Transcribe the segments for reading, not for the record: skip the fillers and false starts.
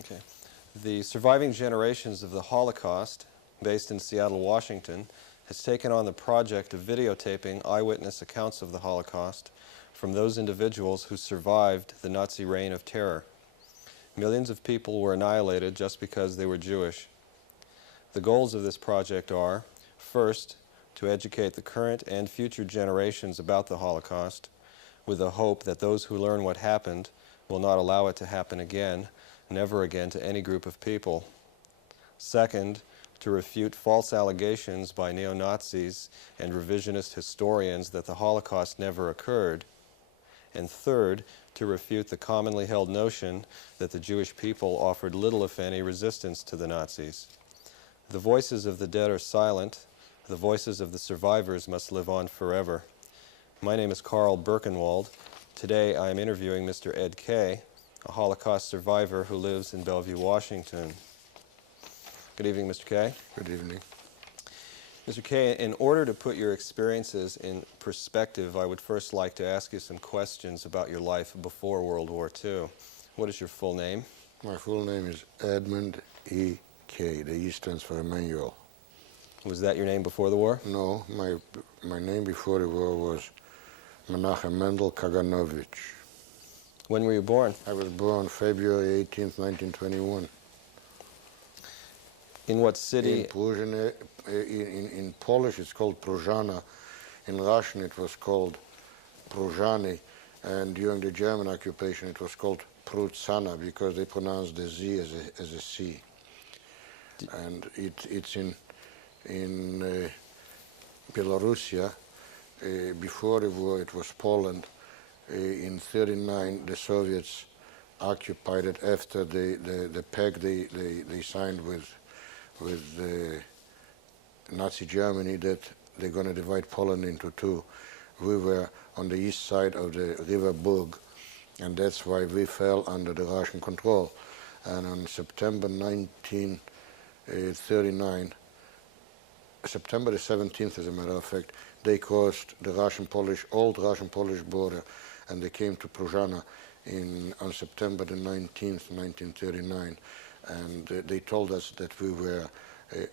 Okay. The Surviving Generations of the Holocaust, based in Seattle, Washington, has taken on the project of videotaping eyewitness accounts of the Holocaust from those individuals who survived the Nazi reign of terror. Millions of people were annihilated just because they were Jewish. The goals of this project are, first, to educate the current and future generations about the Holocaust, with the hope that those who learn what happened will not allow it to happen again, never again to any group of people. Second, to refute false allegations by neo-Nazis and revisionist historians that the Holocaust never occurred. And third, to refute the commonly held notion that the Jewish people offered little, if any, resistance to the Nazis. The voices of the dead are silent. The voices of the survivors must live on forever. My name is Carl Birkenwald. Today I am interviewing Mr. Ed Kaye, a Holocaust survivor who lives in Bellevue, Washington. Good evening, Mr. Kaye. Good evening. Mr. Kaye, in order to put your experiences in perspective, I would first like to ask you some questions about your life before World War II. What is your full name? My full name is Edmund E. Kaye. The E stands for Emmanuel. Was that your name before the war? No, my name before the war was Menachem Mendel Kaganovich. When were you born? I was born February 18th, 1921. In what city? In Pruzhany, in Polish it's called Prasanna. In Russian it was called Pruzhany, and during the German occupation it was called Prasanna because they pronounced the Z as a C. And it's in Belarusia. Before the war it was Poland. In '39 the Soviets occupied it after the pact they signed with Nazi Germany that they're going to divide Poland into two. We were on the east side of the river Bug, and that's why we fell under the Russian control. And on September 1939, September the 17th, as a matter of fact, they crossed the old Russian-Polish border, and they came to Prasanna on September the 19th, 1939. And they told us that we were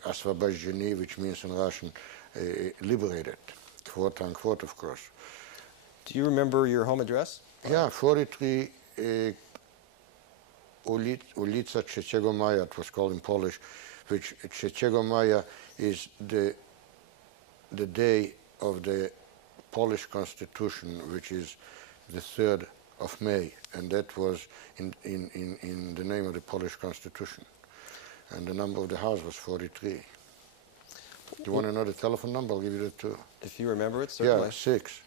освобождены, which means in Russian, liberated, quote unquote, of course. Do you remember your home address? Yeah, 43 ulica 3 Maja, it was called in Polish, which 3 Maja is the day of the Polish Constitution, which is the 3rd of May, and that was in the name of the Polish Constitution. And the number of the house was 43. Do you want to know the telephone number? I'll give you that too. If you remember it, certainly. Yeah, 6.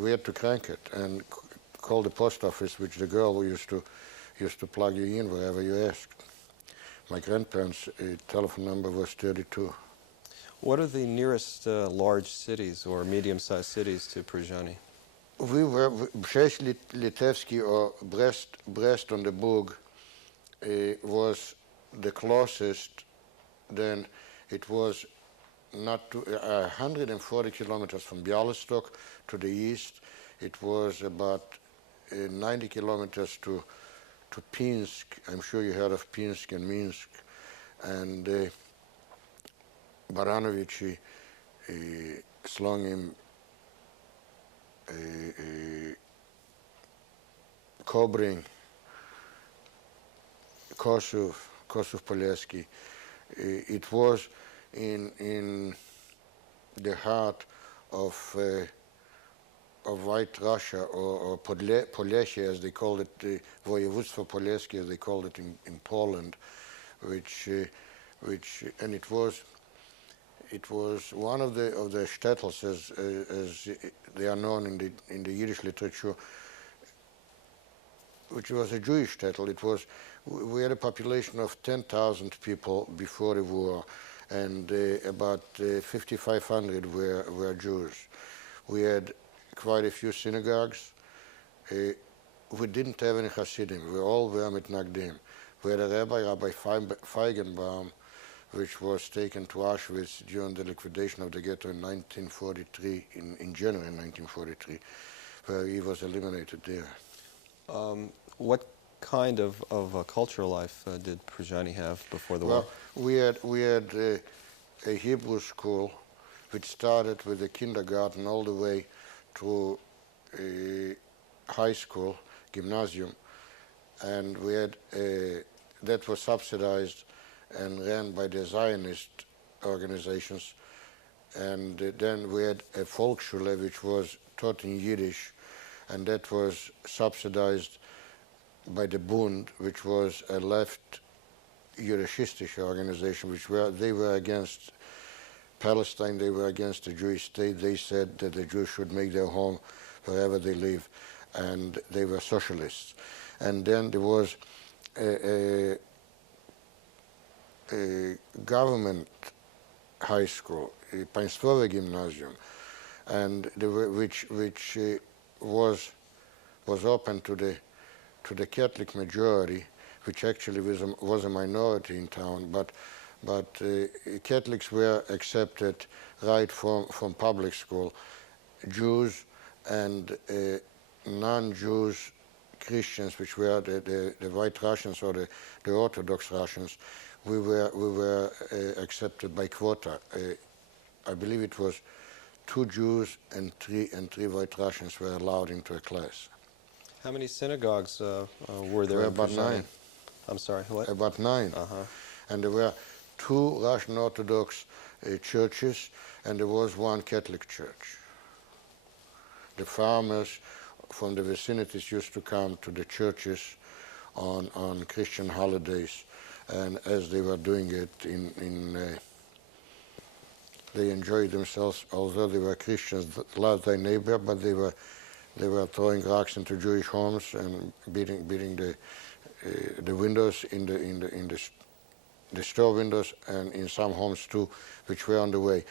We had to crank it and call the post office, which the girl used to plug you in wherever you asked. My grandparents' telephone number was 32. What are the nearest large cities or medium-sized cities to Pruzhany? We were Brest-Litevsky or Brest on the Bug was the closest. Then it was not 140 kilometers from Bialystok to the east. It was about 90 kilometers to Pinsk. I'm sure you heard of Pinsk and Minsk. And Baranovichi, Slongim, Kobrin, Kosov-Polesky. It was in the heart of White Russia, or Polessia, as they called it, the Województwo Polskie, as they called it in Poland, and it was one of the shtetls, as they are known in the Yiddish literature, which was a Jewish shtetl. We had a population of 10,000 people before the war, and about 5,500 were Jews. We had quite a few synagogues. We didn't have any Hasidim. We all were mitnagdim. We had a Rabbi Feigenbaum, which was taken to Auschwitz during the liquidation of the Ghetto in 1943, in January 1943, where he was eliminated there. What kind of cultural life did Przani have before the war? Well, we had a Hebrew school which started with the kindergarten all the way to high school, gymnasium, and we had that was subsidized and ran by the Zionist organizations. And then we had a Volksschule which was taught in Yiddish, and that was subsidized by the Bund, which was a left Yiddishistische organization, they were against Palestine, they were against the Jewish state. They said that the Jews should make their home wherever they live, and they were socialists. And then there was a government high school, a Państwowe Gymnasium, and which was open to the Catholic majority, which actually was a minority in town, but Catholics were accepted right from public school. Jews and non-Jews Christians, which were the white Russians or the Orthodox Russians, we were accepted by quota. I believe it was 2 Jews and three white Russians were allowed into a class. How many synagogues were there? There were about 9. I'm sorry, what? About 9. And there were 2 Russian Orthodox churches, and there was 1 Catholic church. The farmers from the vicinities used to come to the churches on Christian holidays, and as they were doing it, they enjoyed themselves, although they were Christians, loved their neighbor, but they were throwing rocks into Jewish homes and beating the windows in the store windows, and in some homes too, which were on the way.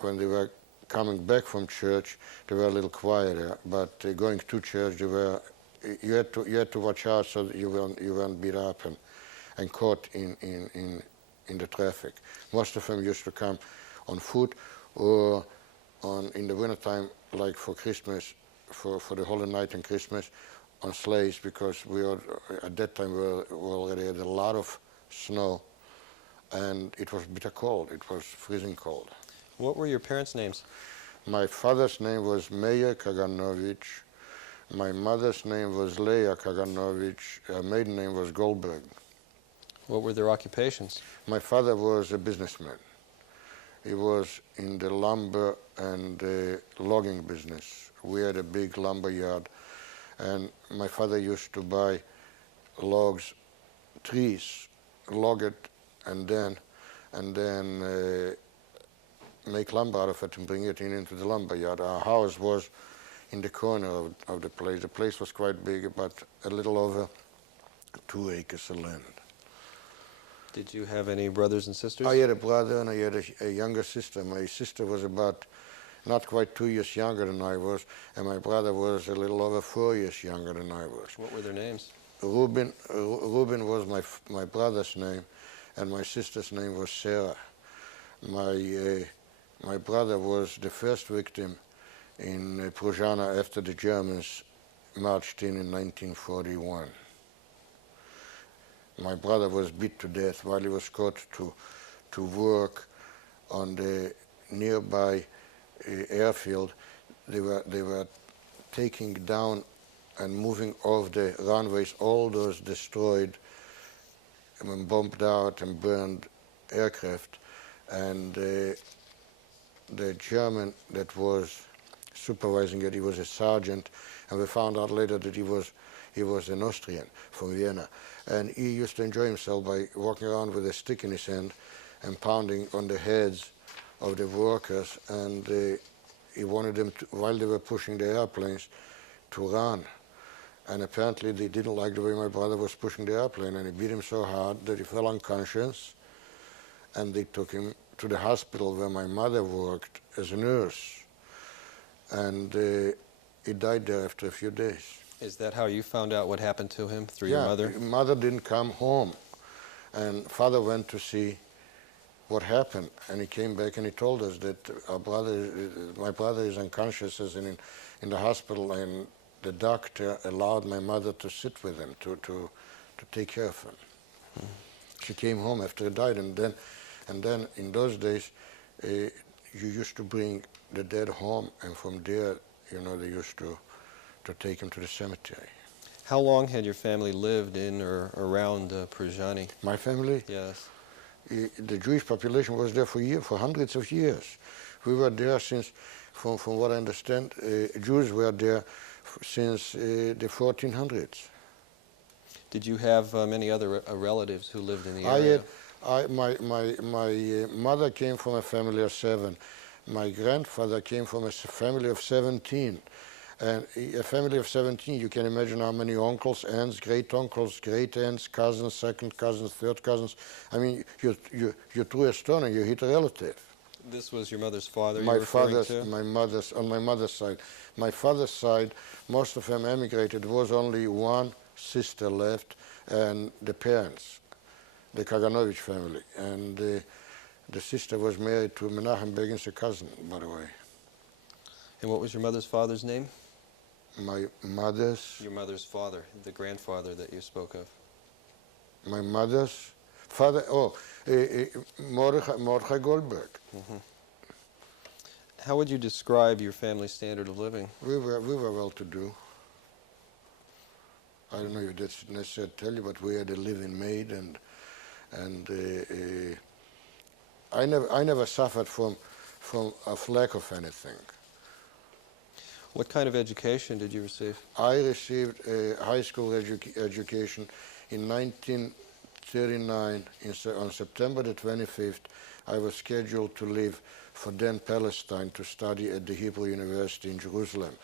When they were coming back from church, they were a little quieter, but going to church, you had to watch out so that you weren't beat up and caught in the traffic. Most of them used to come on foot or in the wintertime, like for Christmas, for the Holy Night and Christmas, on sleighs, because at that time we already had a lot of snow, and it was bitter cold. It was freezing cold. What were your parents' names? My father's name was Meir Kaganovich. My mother's name was Leah Kaganovich. Her maiden name was Goldberg. What were their occupations? My father was a businessman. He was in the lumber and logging business. We had a big lumber yard, and my father used to buy logs, trees, log it, and then make lumber out of it and bring it into the lumber yard. Our house was in the corner of the place. The place was quite big, about a little over 2 acres of land. Did you have any brothers and sisters? I had a brother and I had a younger sister. My sister was about not quite 2 years younger than I was, and my brother was a little over 4 years younger than I was. What were their names? Reuben was my brother's name, and my sister's name was Sarah. My brother was the first victim in Prasanna after the Germans marched in 1941. My brother was beat to death while he was caught to work on the nearby airfield. They were taking down and moving off the runways all those destroyed and bombed out and burned aircraft. And the German that was supervising it, he was a sergeant, and we found out later that he was an Austrian from Vienna. And he used to enjoy himself by walking around with a stick in his hand and pounding on the heads of the workers, and he wanted them to, while they were pushing the airplanes, to run. And apparently they didn't like the way my brother was pushing the airplane, and he beat him so hard that he fell unconscious, and they took him to the hospital where my mother worked as a nurse, and he died there after a few days. Is that how you found out what happened to him, through your mother? Yeah, mother didn't come home, and father went to see what happened, and he came back and he told us that my brother is unconscious, is in the hospital, and the doctor allowed my mother to sit with him, to take care of him. She came home after he died, and then in those days, you used to bring the dead home, and from there, you know, they used to take him to the cemetery. How long had your family lived in or around Prasanna? My family? Yes. The Jewish population was there for hundreds of years. We were there since, from what I understand, Jews were there since the 1400s. Did you have many other relatives who lived in the area? My mother came from a family of 7. My grandfather came from a family of 17. And a family of 17, you can imagine how many uncles, aunts, great-uncles, great-aunts, cousins, second cousins, third cousins. I mean, you threw a stone and you hit a relative. This was your mother's father My you're referring father's, to? on my mother's side. My father's side, most of them emigrated. There was only one sister left, and the parents, the Kaganovich family. And the sister was married to Menachem Begin's cousin, by the way. And what was your mother's father's name? My mother's... Your mother's father, the grandfather that you spoke of. My mother's father, Mordechai Goldberg. Mm-hmm. How would you describe your family's standard of living? We were well-to-do. I don't know if that's necessary to tell you, but we had a living maid, and I never suffered from a lack of anything. What kind of education did you receive? I received a high school education in 1939. On September the 25th, I was scheduled to leave for then Palestine to study at the Hebrew University in Jerusalem.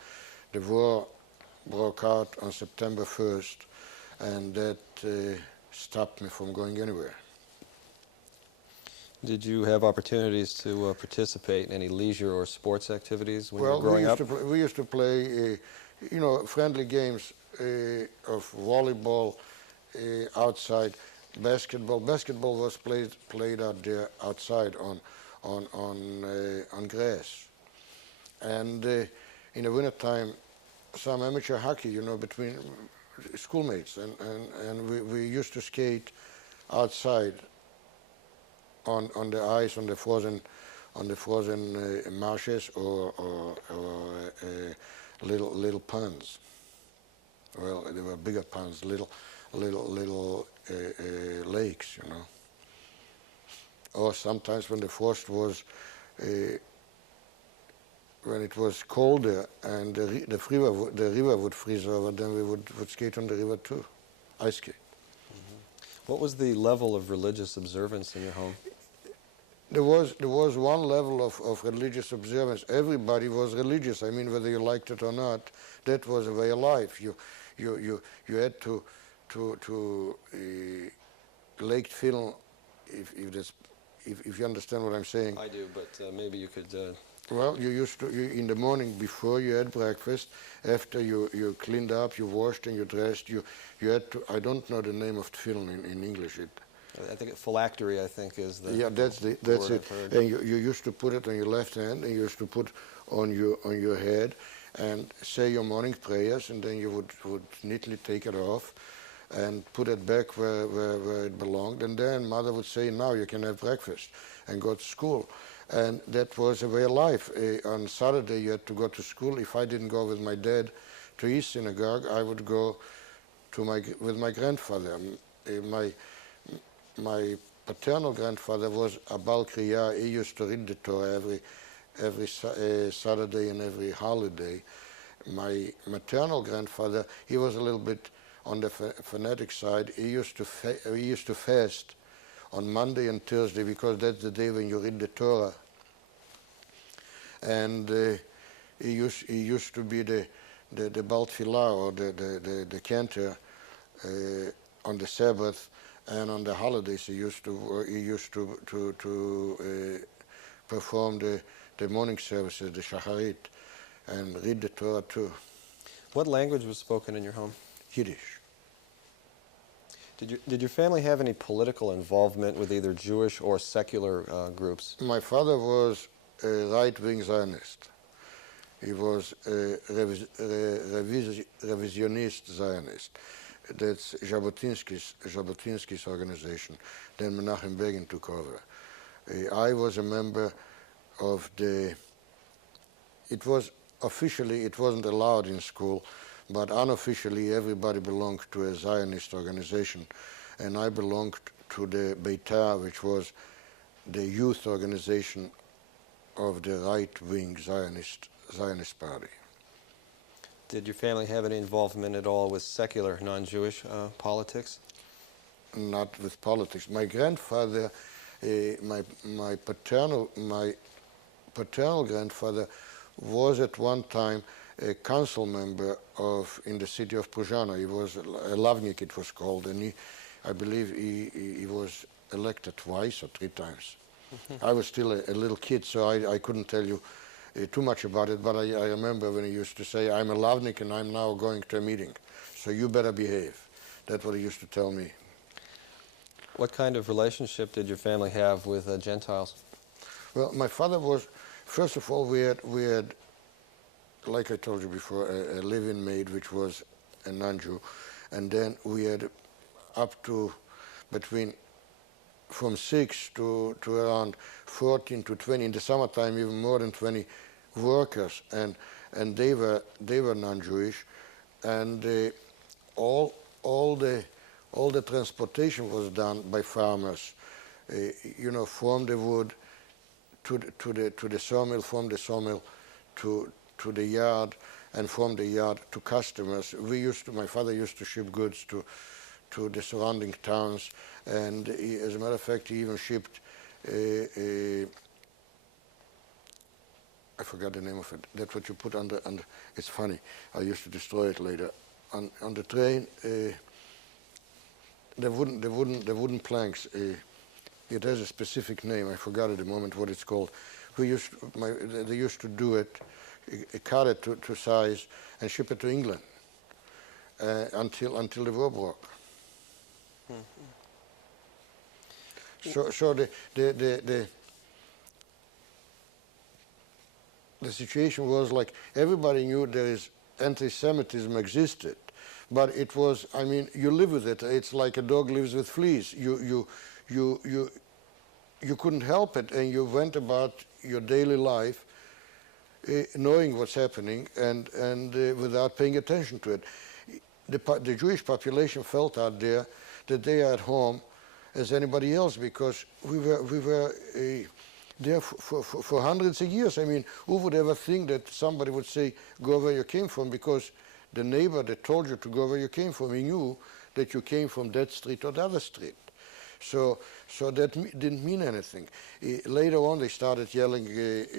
The war broke out on September 1st, and that stopped me from going anywhere. Did you have opportunities to participate in any leisure or sports activities when you were growing up? We used to play, friendly games of volleyball outside. Basketball was played out there outside on grass. And in the wintertime, some amateur hockey, between schoolmates, and we used to skate outside on the ice, on the frozen marshes or little ponds. Well, they were bigger ponds, little lakes, Or sometimes when the frost was, when it was colder and the river would freeze over, then we would skate on the river too, ice skate. Mm-hmm. What was the level of religious observance in your home? There was one level of religious observance. Everybody was religious. I mean, whether you liked it or not, that was a way of life. You had to Lake film, if you understand what I'm saying. I do, but maybe you could. Well, you used to in the morning before you had breakfast. After you cleaned up, you washed and you dressed. You had to. I don't know the name of film in English. I think phylactery, I think, is the that's word it. I've heard. And you used to put it on your left hand, and you used to put on your head, and say your morning prayers, and then you would neatly take it off, and put it back where it belonged, and then Mother would say, "Now you can have breakfast and go to school," and that was a way of life. On Saturday you had to go to school. If I didn't go with my dad to his synagogue, I would go with my grandfather. My paternal grandfather was a Bal Kriya. He used to read the Torah every Saturday and every holiday. My maternal grandfather, he was a little bit on the fanatic side. He used to fast on Monday and Thursday because that's the day when you read the Torah. And he used to be the Bal Tfilah, or the cantor on the Sabbath. And on the holidays, he used to perform the morning services, the Shacharit, and read the Torah too. What language was spoken in your home? Yiddish. Did your family have any political involvement with either Jewish or secular groups? My father was a right-wing Zionist. He was a revisionist Zionist. That's Jabotinsky's organization. Then Menachem Begin took over. I was a member of the, it was officially, it wasn't allowed in school, but unofficially everybody belonged to a Zionist organization. And I belonged to the Beitar, which was the youth organization of the right-wing Zionist party. Did your family have any involvement at all with secular, non-Jewish politics? Not with politics. My grandfather, my paternal grandfather was at one time a council member in the city of Prasanna. He was a Lavnik, it was called, and I believe he was elected twice or 3 times. I was still a little kid, so I couldn't tell you too much about it, but I remember when he used to say, I'm a Lavnik and I'm now going to a meeting, so you better behave. That's what he used to tell me. What kind of relationship did your family have with Gentiles? Well, my father was, first of all, we had, like I told you before, a live-in maid, which was a non-Jew, and then we had up to from 6 to around 14 to 20, in the summertime even more than 20 workers, and they were non-Jewish, and all the transportation was done by farmers, you know, from the wood to the sawmill, from the sawmill to the yard, and from the yard to customers. My father used to ship goods to the surrounding towns, and as a matter of fact, he even shipped I forgot the name of it. That's what you put under. It's funny. I used to destroy it later. On the train, the wooden planks. It has a specific name. I forgot at the moment what it's called. They used to do it, cut it to size, and ship it to England until the war broke. Mm-hmm. So the situation was like everybody knew there is anti-Semitism existed, but it was, I mean, you live with it. It's like a dog lives with fleas. You couldn't help it, and you went about your daily life knowing what's happening and without paying attention to it. The Jewish population felt out there that they are at home as anybody else, because we were there for hundreds of years. I mean, who would ever think that somebody would say, go where you came from, because the neighbor that told you to go where you came from, he knew that you came from that street or the other street. So that didn't mean anything. Later on, they started yelling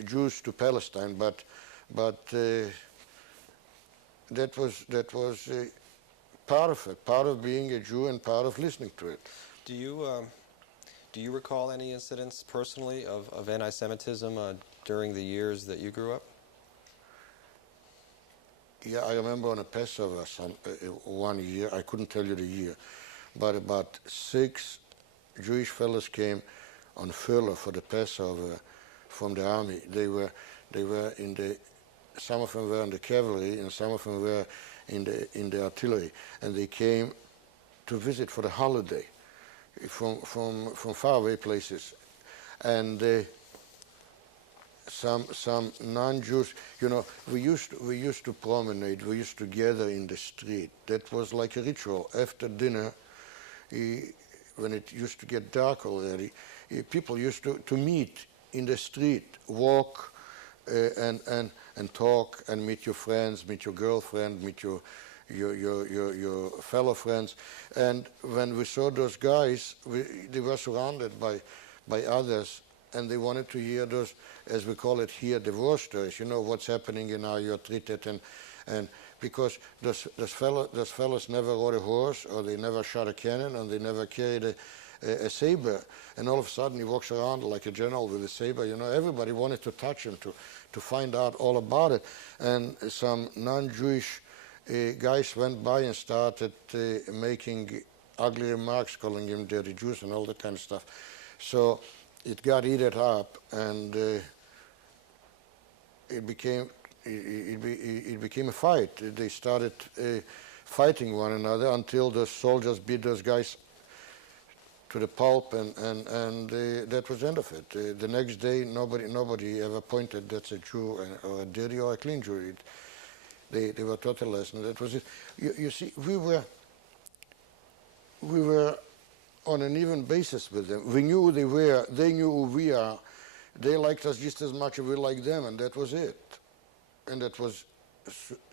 Jews to Palestine, but that was part of it, part of being a Jew and part of listening to it. Do you recall any incidents personally of anti-Semitism during the years that you grew up? Yeah, I remember on a Passover one year, I couldn't tell you the year, but about 6 Jewish fellows came on furlough for the Passover from the army. They were in the, some of them were in the cavalry and some of them were in the artillery, and they came to visit for the holiday from faraway places, and some non-Jews, you know, we used to promenade, we used to gather in the street. That was like a ritual. After dinner, when it used to get dark already, people used to meet in the street, walk and talk and meet your friends, meet your girlfriend, meet your fellow friends. And when we saw those guys, they were surrounded by others, and they wanted to hear those, as we call it here, the war stories. You know what's happening and how you're treated, and because those fellows never rode a horse, or they never shot a cannon, and they never carried a saber. And all of a sudden he walks around like a general with a saber. You know, everybody wanted to touch him to find out all about it. And some non-Jewish guys went by and started making ugly remarks, calling him dirty Jews and all that kind of stuff. So it got heated up, and it became it became a fight. They started fighting one another until the soldiers beat those guys to the pulp, and that was the end of it. The next day, nobody ever pointed that's a Jew or a dirty or a clean Jew. They were taught a lesson. That was it. You see, we were on an even basis with them. We knew who they were. They knew who we are. They liked us just as much as we liked them, and that was it. And that was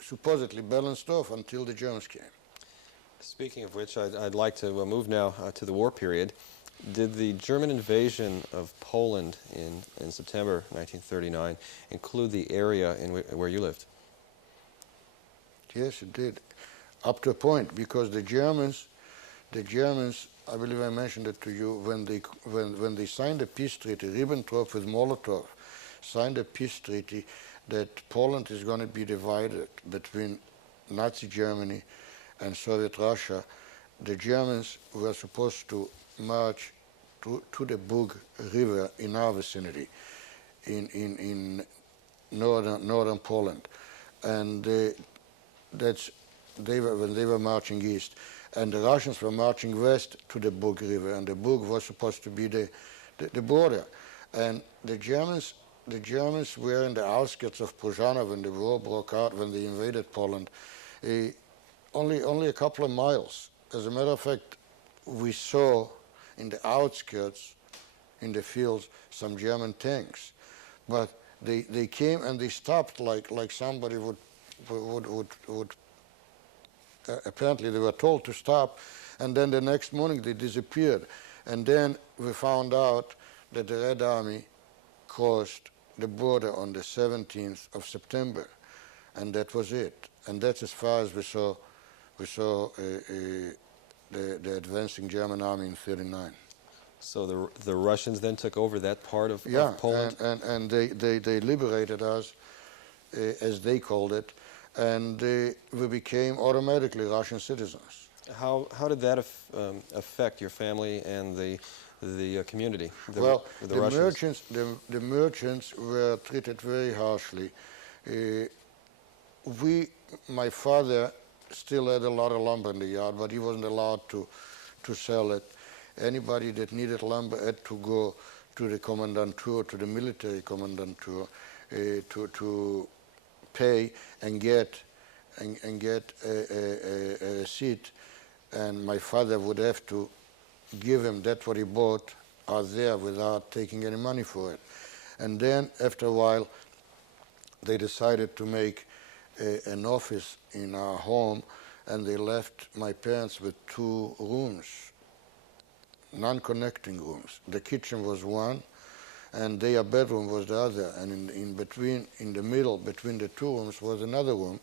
supposedly balanced off until the Germans came. Speaking of which, I'd like to move now to the war period. Did the German invasion of Poland in September 1939 include the area where you lived? Yes, it did, up to a point, because the Germans, I believe I mentioned it to you, when they signed a peace treaty, Ribbentrop with Molotov signed a peace treaty that Poland is going to be divided between Nazi Germany and Soviet Russia. The Germans were supposed to march to the Bug River in our vicinity, in northern Poland, and when they were marching east, and the Russians were marching west to the Bug River, and the Bug was supposed to be the border, and the Germans were in the outskirts of Prasanna when the war broke out, when they invaded Poland. Only a couple of miles. As a matter of fact, we saw in the outskirts, in the fields, some German tanks. But they came and they stopped like somebody would apparently they were told to stop, and then the next morning they disappeared. And then we found out that the Red Army crossed the border on the 17th of September, and that was it. And that's as far as we saw the advancing German army in '39. So the Russians then took over that part of Poland? and they liberated us, as they called it, and we became automatically Russian citizens. How did that affect your family and the community? The merchants were treated very harshly. My father still had a lot of lumber in the yard, but he wasn't allowed to sell it. Anybody that needed lumber had to go to the commandantur, to the military commandantur, to pay and get a receipt, and my father would have to give him that what he bought out there without taking any money for it. And then after a while they decided to make an office in our home, and they left my parents with 2 rooms, non-connecting rooms. The kitchen was one, and their bedroom was the other, and in the middle between the 2 rooms was another room,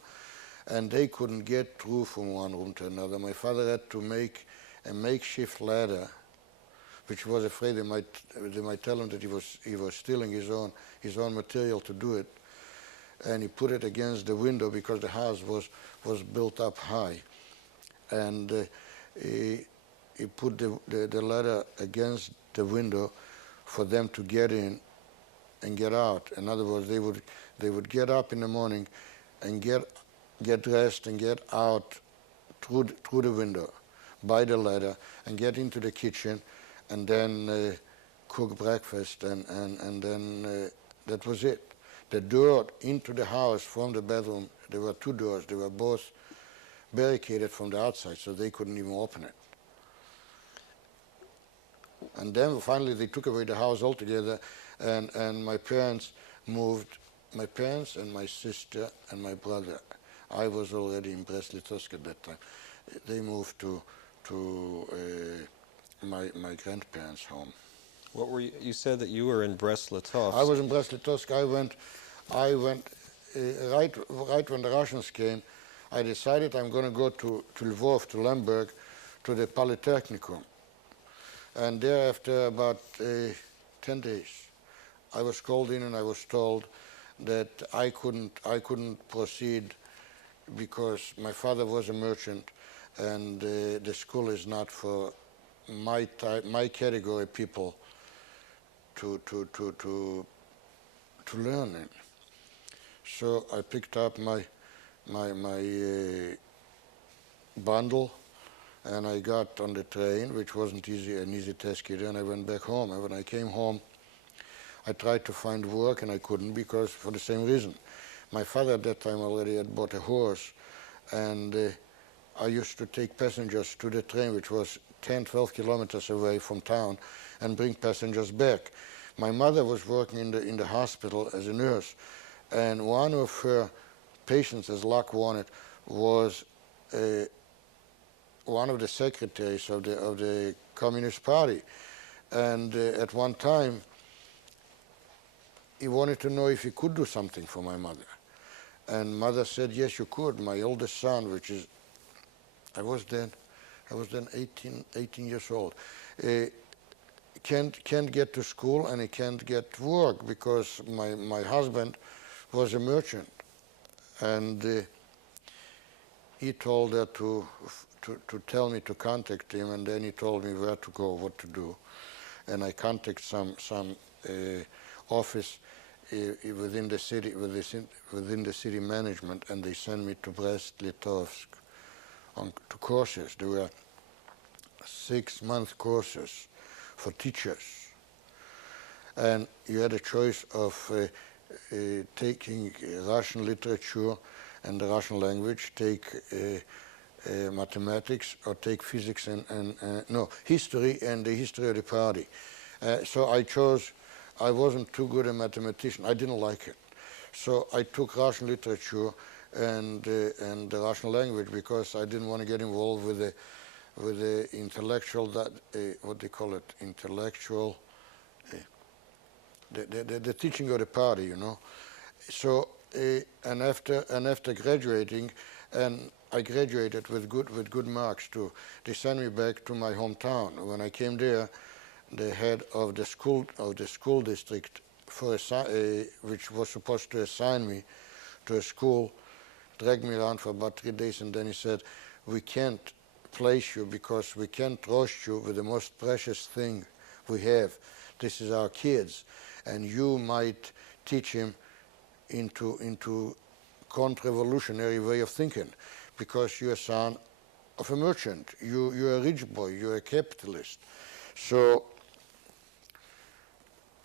and they couldn't get through from one room to another. My father had to make a makeshift ladder, which he was afraid they might tell him that he was stealing his own material to do it, and he put it against the window because the house was built up high, and he put the ladder against the window for them to get in and get out. In other words, they would get up in the morning and get dressed and get out through the window by the ladder and get into the kitchen and then cook breakfast, and then that was it. The door into the house from the bedroom, there were 2 doors. They were both barricaded from the outside, so they couldn't even open it. And then finally they took away the house altogether, and my parents moved, my parents and my sister and my brother. I was already in Brest-Litovsk at that time. They moved to my grandparents' home. What were you said that you were in Brest-Litovsk. I was in Brest-Litovsk. I went right when the Russians came. I decided I'm going to go to Lvov, to Lemberg, to the Polytechnicum. And there, after about 10 days, I was called in and I was told that I couldn't proceed because my father was a merchant, and the school is not for my category people to learn in. So I picked up my bundle, and I got on the train, which wasn't an easy task either, and I went back home. And when I came home, I tried to find work, and I couldn't, because for the same reason. My father at that time already had bought a horse, and I used to take passengers to the train, which was 10, 12 kilometers away from town, and bring passengers back. My mother was working in the hospital as a nurse, and one of her patients, as luck wanted, was one of the secretaries of the Communist Party. And at one time, he wanted to know if he could do something for my mother. And mother said, yes, you could. My oldest son, which is, I was then 18 years old, can't get to school, and he can't get work because my husband was a merchant. And he told her to tell me to contact him, and then he told me where to go, what to do. And I contacted some office within the city management, and they sent me to Brest-Litovsk to courses. There were 6-month courses for teachers, and you had a choice of taking Russian literature and the Russian language, take mathematics, or take physics no, history and the history of the party. So I chose. I wasn't too good a mathematician. I didn't like it. So I took Russian literature and the Russian language, because I didn't want to get involved with the intellectual, what they call it, intellectual, the teaching of the party, you know. So and after graduating, and I graduated with good marks too. They sent me back to my hometown. When I came there, the head of the school district, which was supposed to assign me to a school, dragged me around for about 3 days, and then he said, we can't place you because we can't trust you with the most precious thing we have. This is our kids, and you might teach him into contre-revolutionary way of thinking, because you're a son of a merchant. You're a rich boy. You're a capitalist. So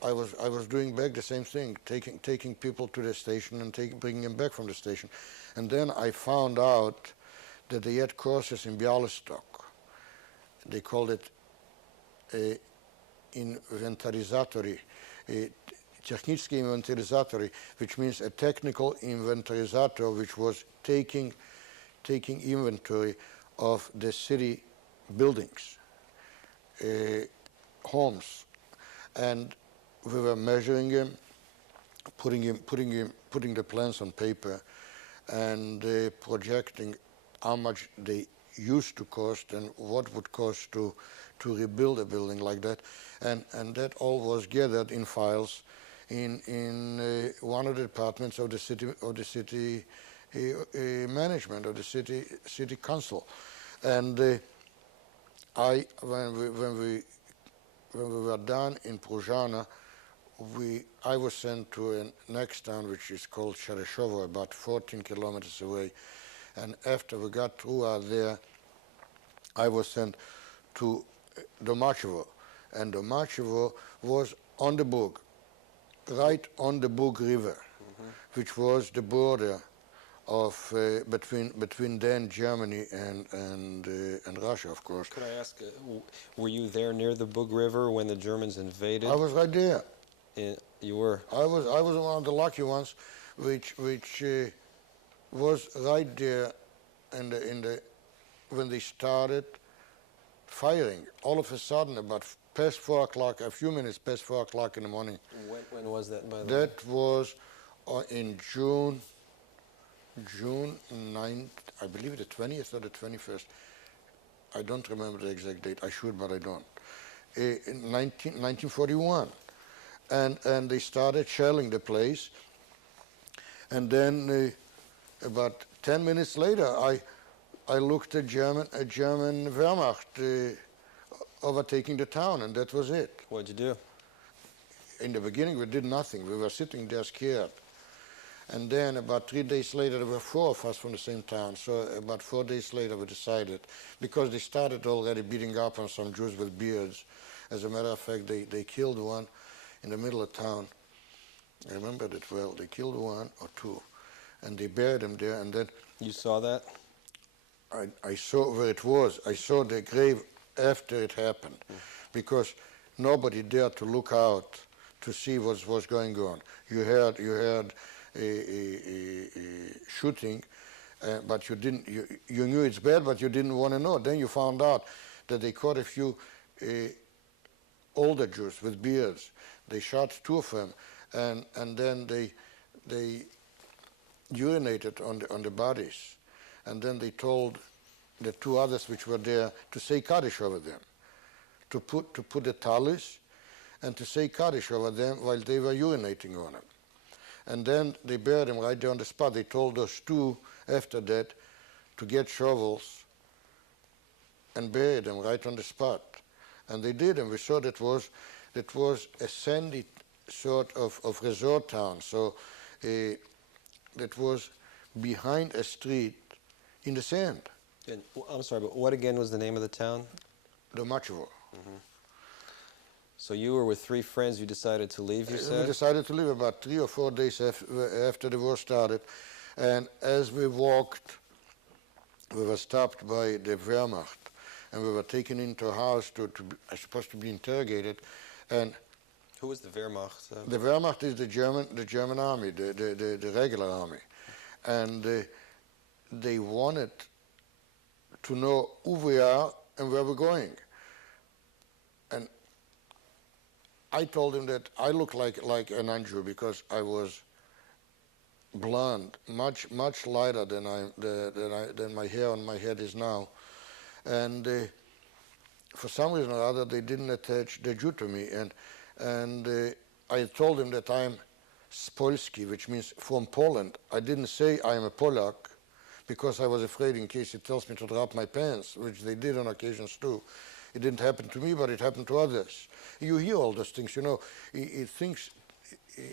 I was doing back the same thing, taking people to the station and bringing them back from the station. And then I found out that they had courses in Bialystok. They called it inventarizatori, techniczny inventarizatori, which means a technical inventarizator, which was taking inventory of the city buildings, homes, and we were measuring them, putting the plans on paper, and projecting how much they used to cost and what would cost to rebuild a building like that, and that all was gathered in files in one of the departments of the city management of the city council, and when we were done in Prasanna, I was sent to a next town, which is called Sharashovo, about 14 kilometers away. And after we got through out there, I was sent to Domachevo. And Domachevo was on the Bug, right on the Bug River, which was the border of between then Germany and Russia, of course. Could I ask, were you there near the Bug River when the Germans invaded? I was right there. You were? I was one of the lucky ones, which was right there when they started firing. All of a sudden, about past 4 o'clock, a few minutes past 4 o'clock in the morning. When was that, by the way? That was in June 9th, I believe the 20th or the 21st. I don't remember the exact date. I should, but I don't. In 1941. And they started shelling the place. And then about 10 minutes later, I looked at German Wehrmacht overtaking the town, and that was it. What'd you do? In the beginning, we did nothing. We were sitting there scared. And then about 3 days later, there were 4 of us from the same town. So about 4 days later, we decided, because they started already beating up on some Jews with beards. As a matter of fact, they killed one in the middle of town. I remember it well. They killed 1 or 2, and they buried him there. And then You saw that? I saw where it was. I saw the grave after it happened, because nobody dared to look out to see what was going on. You heard a shooting, but you didn't. You knew it's bad, but you didn't want to know. Then you found out that they caught a few older Jews with beards. They shot 2 of them, and then they urinated on the bodies, and then they told the 2 others which were there to say Kaddish over them, to put the talis and to say Kaddish over them while they were urinating on them. And then they buried them right there on the spot. They told those 2 after that to get shovels and bury them right on the spot. And they did, and we saw that was a sandy sort of resort town. So that was behind a street in the sand. And, I'm sorry, but what again was the name of the town? Domačevo. So you were with 3 friends. You decided to leave, you We said? decided to leave about 3 or 4 days after the war started. And as we walked, we were stopped by the Wehrmacht. And we were taken into a house supposed to be interrogated. And Who was the Wehrmacht? the Wehrmacht is the German army, the regular army. And they wanted to know who we are and where we're going. And I told him that I look like a non-Jew because I was blonde, much lighter than my hair on my head is now. And for some reason or other, they didn't attach the Jew to me. And I told him that I'm Spolski, which means from Poland. I didn't say I am a Polak because I was afraid in case he tells me to drop my pants, which they did on occasions too. It didn't happen to me, but it happened to others. You hear all those things, you know.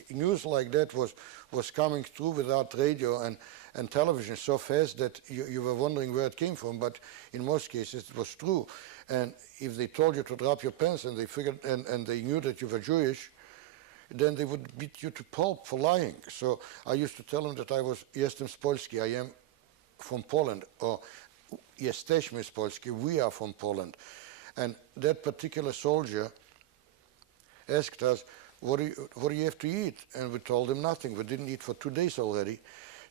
News like that was coming through without radio and television so fast that you were wondering where it came from, but in most cases it was true. And if they told you to drop your pants and they figured and they knew that you were Jewish, then they would beat you to pulp for lying. So I used to tell them that I was Jestem z Polski, I am from Poland, or Jesteśmy z Polski, we are from Poland. And that particular soldier asked us, what do you have to eat? And we told him nothing. We didn't eat for 2 days already.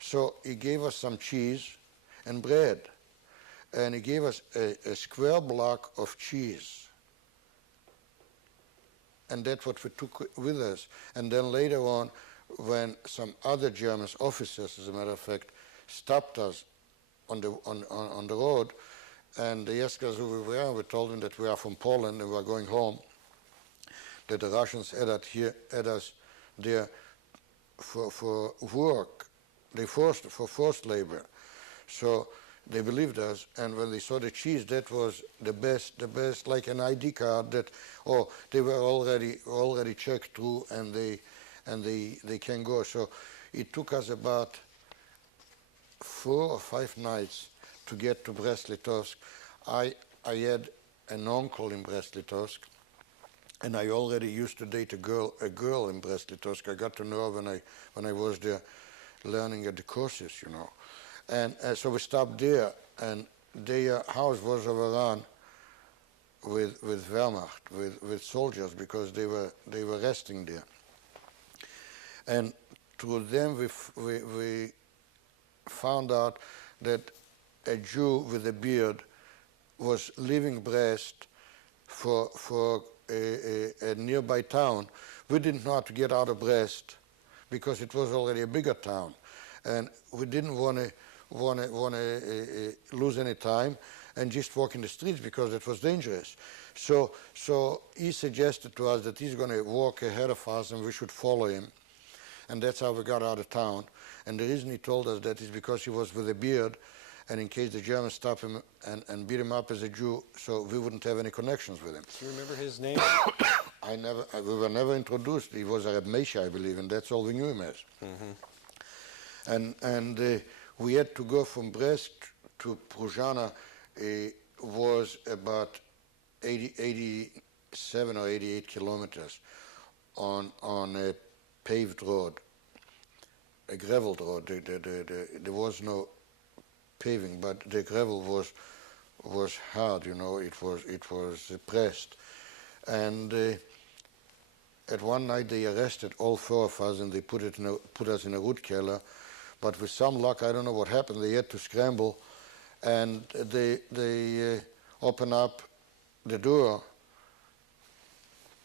So he gave us some cheese and bread. And he gave us a square block of cheese. And that's what we took with us. And then later on, when some other German officers, as a matter of fact, stopped us on the road, and they asked us who we were, and we told them that we are from Poland and we are going home, that the Russians had us there for work. They for forced labor. So they believed us, and when they saw the cheese, that was the best, like an ID card that, they were already checked through, and they can go. So it took us about 4 or 5 nights to get to Brest-Litovsk. I had an uncle in Brest-Litovsk, and I already used to date a girl in Brest-Litovsk. I got to know her when I was there learning at the courses, you know. And so we stopped there, and their house was overrun with Wehrmacht, with soldiers, because they were resting there. And through them we found out that a Jew with a beard was leaving Brest for a nearby town. We didn't know how to get out of Brest because it was already a bigger town, and we didn't want to lose any time and just walk in the streets because it was dangerous. So he suggested to us that he's going to walk ahead of us and we should follow him, and that's how we got out of town. And the reason he told us that is because he was with a beard, and in case the Germans stopped him and beat him up as a Jew, so we wouldn't have any connections with him. Do you remember his name? We were never introduced. He was a Reb Meisha, I believe, and that's all we knew him as. And we had to go from Brest to Prasanna. Was about 87 or 88 kilometers on a paved road, a graveled road. There was no paving, but the gravel was hard. It was pressed. And at one night they arrested all four of us and they put us in a root cellar. But with some luck, I don't know what happened. They had to scramble, and they opened up the door,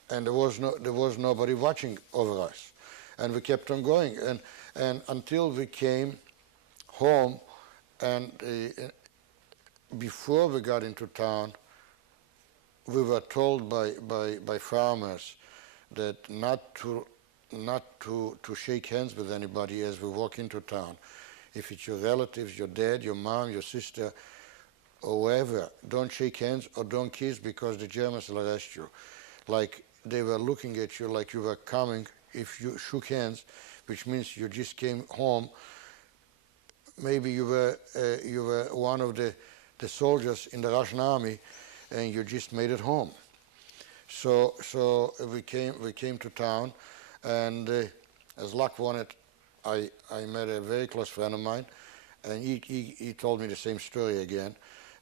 and there was nobody watching over us, and we kept on going, and until we came home, and before we got into town, we were told by farmers that not to shake hands with anybody as we walk into town. If it's your relatives, your dad, your mom, your sister, or whoever, don't shake hands or don't kiss because the Germans will arrest you. Like they were looking at you like you were coming. If you shook hands, which means you just came home, maybe you were one of the soldiers in the Russian army and you just made it home. So we came to town, and as luck wanted, I met a very close friend of mine, and he told me the same story again,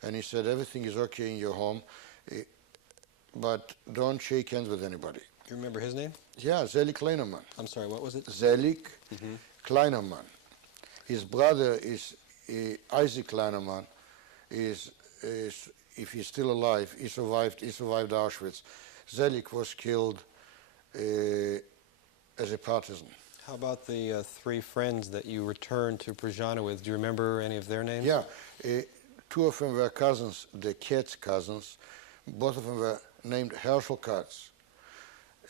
and he said everything is okay in your home, but don't shake hands with anybody. You remember his name? Yeah, Zelig Kleinerman. I'm sorry, what was it? Zelig Kleinerman. His brother is Isaac Kleinerman. Is if he's still alive, he survived Auschwitz. Zelig was killed as a partisan. How about the three friends that you returned to Prasanna with? Do you remember any of their names? Yeah, two of them were cousins, the Katz cousins. Both of them were named Herschel Katz.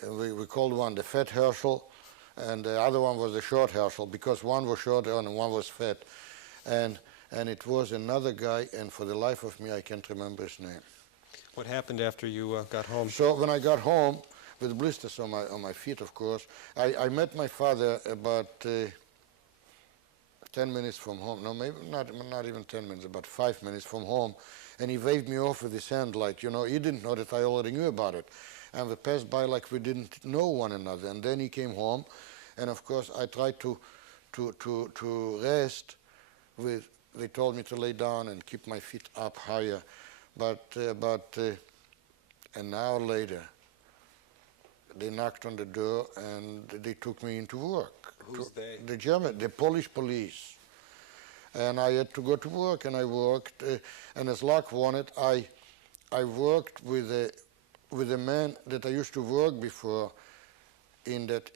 We called one the fat Herschel, and the other one was the short Herschel, because one was shorter and one was fat. And it was another guy, and for the life of me, I can't remember his name. What happened after you got home? So when I got home, with blisters on my feet, of course, I met my father about 10 minutes from home. No, maybe not even 10 minutes, about 5 minutes from home. And he waved me off with his hand like, he didn't know that I already knew about it. And we passed by like we didn't know one another. And then he came home, and of course I tried to rest with, they told me to lay down and keep my feet up higher. But about an hour later, they knocked on the door and they took me into work. Who's they? The Polish police. And I had to go to work, and I worked. And as luck wanted, I worked with a man that I used to work before. In that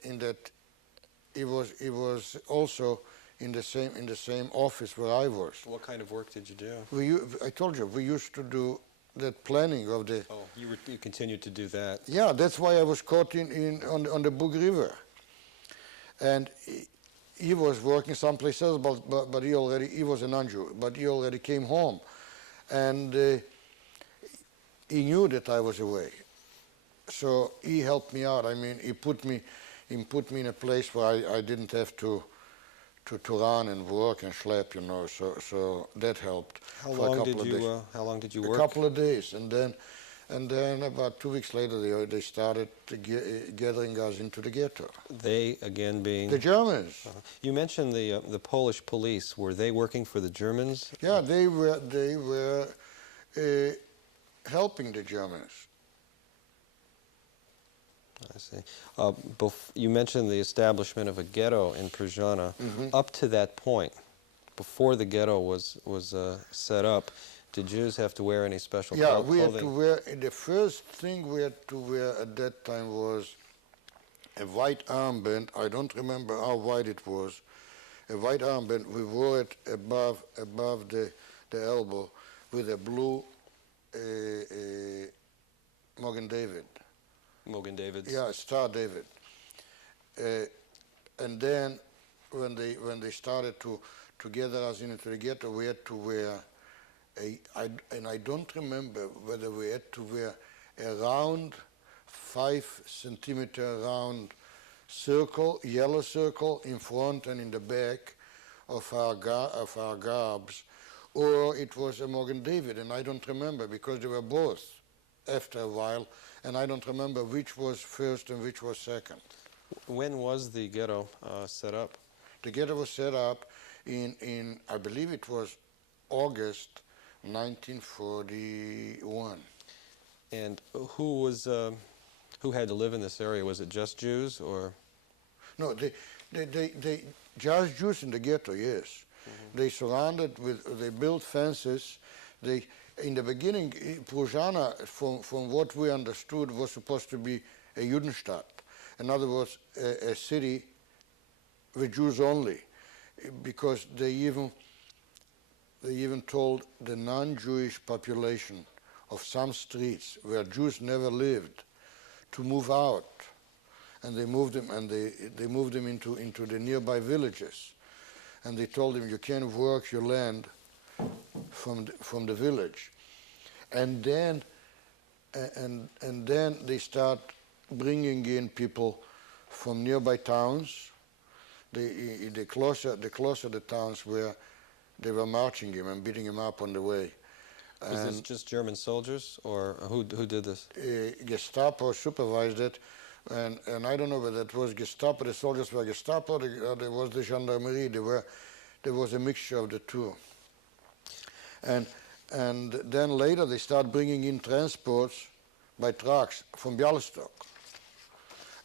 he was also in the same office where I was. What kind of work did you do? I told you, we used to do that planning of the... Oh, you continued to do that. Yeah, that's why I was caught on the Bug River. And he was working someplace else, but he was a non-Jew, but he already came home. And he knew that I was away. So he helped me out. I mean, he put me in a place where I didn't have to run and work and schlep, so that helped. How long did you work? A couple of days, and then about 2 weeks later they started gathering us into the ghetto. They again being the Germans. You mentioned the Polish police. Were they working for the Germans? Yeah, they were helping the Germans. I see. You mentioned the establishment of a ghetto in Prasanna. Up to that point, before the ghetto was set up, did Jews have to wear any special clothing? Yeah, we had to wear. The first thing we had to wear at that time was a white armband. I don't remember how wide it was. A white armband. We wore it above the elbow with a blue Mogen David. Mogen Davids. Yeah, Star David. And then when they started to gather us into the ghetto, we had to wear and I don't remember whether we had to wear a round 5-centimeter round circle, yellow circle in front and in the back, of our garbs, or it was a Morgan David, and I don't remember because they were both after a while, and I don't remember which was first and which was second. When was the ghetto set up? The ghetto was set up in I believe it was August 1941. And who had to live in this area? Was it just Jews, or? No, they just Jews in the ghetto, yes. They surrounded they built fences. In the beginning, Prasanna, from what we understood, was supposed to be a Judenstadt. In other words, a city with Jews only, because they even told the non-Jewish population of some streets where Jews never lived to move out, and they moved them into the nearby villages, and they told them you can't work your land from the village, and then they start bringing in people from nearby towns. The closer the towns where they were marching him and beating him up on the way. Was this just German soldiers, or who did this? Gestapo supervised it, and I don't know whether it was Gestapo, the soldiers were Gestapo, or there was the gendarmerie. There was a mixture of the two. And then later they start bringing in transports by trucks from Bialystok.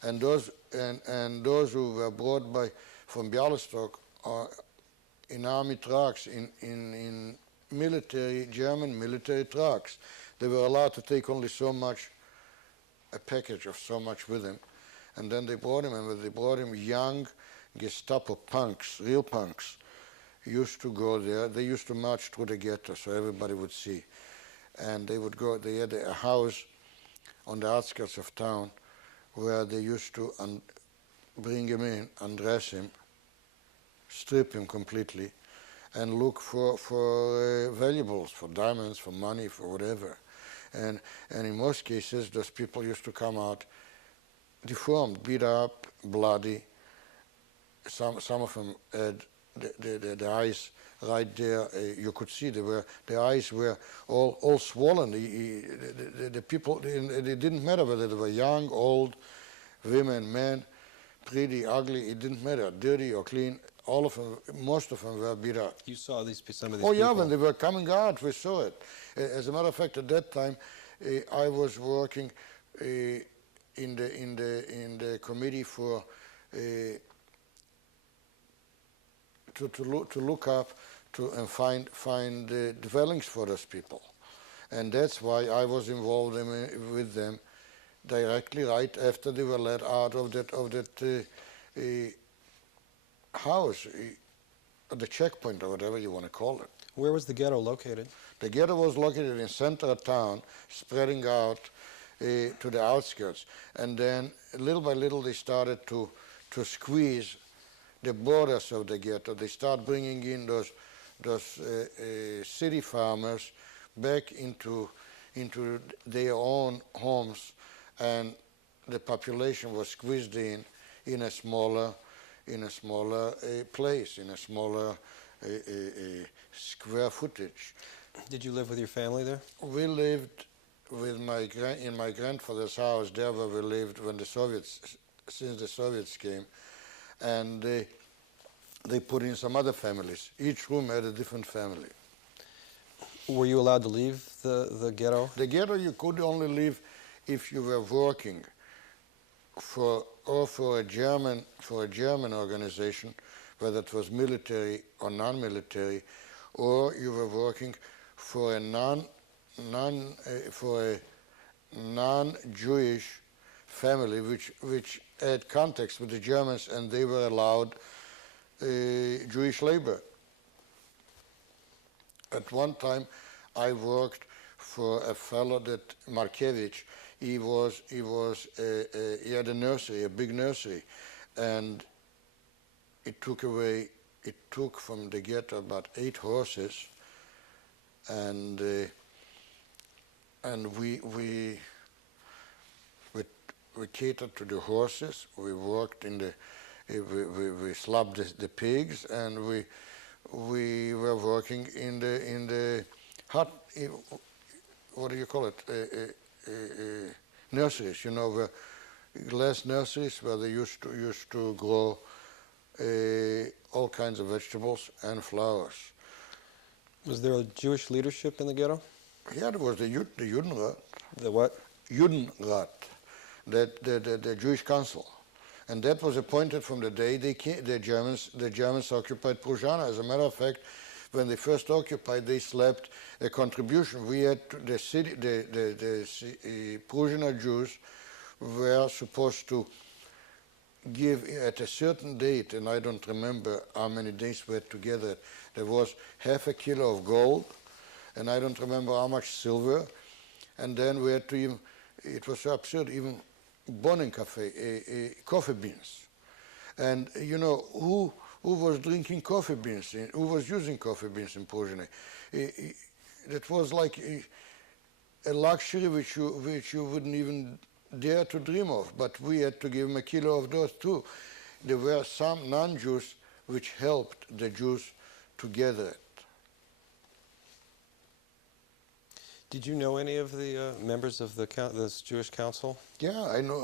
And those who were brought from Bialystok are in army trucks, in German military trucks. They were allowed to take only so much, a package of so much with them. And then they brought him, and when they brought him, young Gestapo punks, real punks, used to go there. They used to march through the ghetto so everybody would see. And they would go, they had a house on the outskirts of town where they used to bring him in, undress him, strip him completely, and look for valuables, for diamonds, for money, for whatever. And in most cases, those people used to come out deformed, beat up, bloody. Some of them had the eyes right there. You could see the eyes were all swollen. The people, it didn't matter whether they were young, old, women, men, pretty, ugly. It didn't matter, dirty or clean. All of them, most of them were beat up. You saw some of these people? Oh yeah, when they were coming out, we saw it. As a matter of fact, at that time, I was working in the committee for to look up and find dwellings for those people, and that's why I was involved with them directly right after they were let out of that house, the checkpoint or whatever you want to call it. Where was the ghetto located? The ghetto was located in center of town, spreading out to the outskirts, and then little by little they started to squeeze the borders of the ghetto. They start bringing in those city farmers back into their own homes, and the population was squeezed in a smaller place, in a smaller square footage. Did you live with your family there? We lived with in my grandfather's house, there where we lived when since the Soviets came, and they put in some other families. Each room had a different family. Were you allowed to leave the ghetto? The ghetto you could only leave if you were working for a German organization, whether it was military or non-military, or you were working for a non-Jewish family which had contacts with the Germans, and they were allowed Jewish labor. At one time, I worked for a fellow that Markevich. He had a nursery, a big nursery, and it took from the ghetto about 8 horses, and we catered to the horses. We worked in we slapped the pigs, and we were working in the hut, what do you call it? Nurseries, you know, glass nurseries where they used to grow all kinds of vegetables and flowers. Was there a Jewish leadership in the ghetto? Yeah, there was the Judenrat. The what? Judenrat, the Jewish Council. And that was appointed from the day the Germans occupied Prasanna. As a matter of fact, when they first occupied, they slapped a contribution. We had the city, the Prussian Jews were supposed to give at a certain date, and I don't remember how many days we had together. There was half a kilo of gold, and I don't remember how much silver. And then we had to even, it was so absurd, even Bonnen Cafe, coffee beans. And you know, who was drinking coffee beans, who was using coffee beans in Progeny? It was like a luxury which you wouldn't even dare to dream of, but we had to give them a kilo of those too. There were some non-Jews which helped the Jews to gather it. Did you know any of the members of this Jewish council? Yeah, I know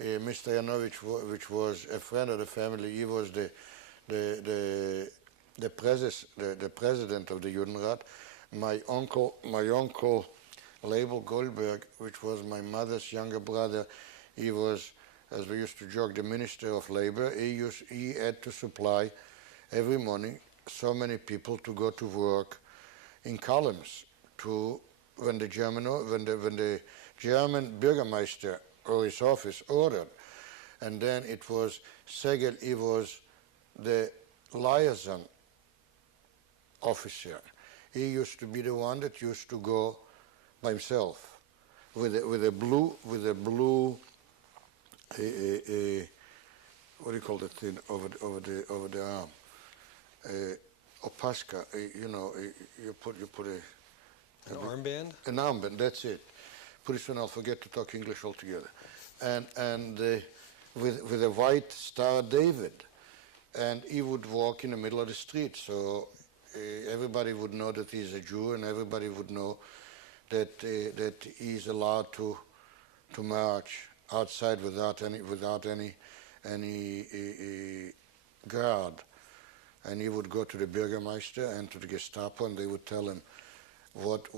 Mr. Yanovich, which was a friend of the family. He was the president of the Judenrat. My uncle Label Goldberg, which was my mother's younger brother, he was, as we used to joke, the Minister of Labor. He had to supply every morning so many people to go to work in columns when the German Bürgermeister or his office ordered. And then it was Segel, he was the liaison officer. He used to be the one that used to go by himself with a blue what do you call that thing over the arm? Opaska, you know, you put an armband? An armband, that's it. Pretty soon I'll forget to talk English altogether. And with a white Star David. And he would walk in the middle of the street, so everybody would know that he's a Jew, and everybody would know that he's allowed to march outside without any guard. And he would go to the Bürgermeister and to the Gestapo, and they would tell him what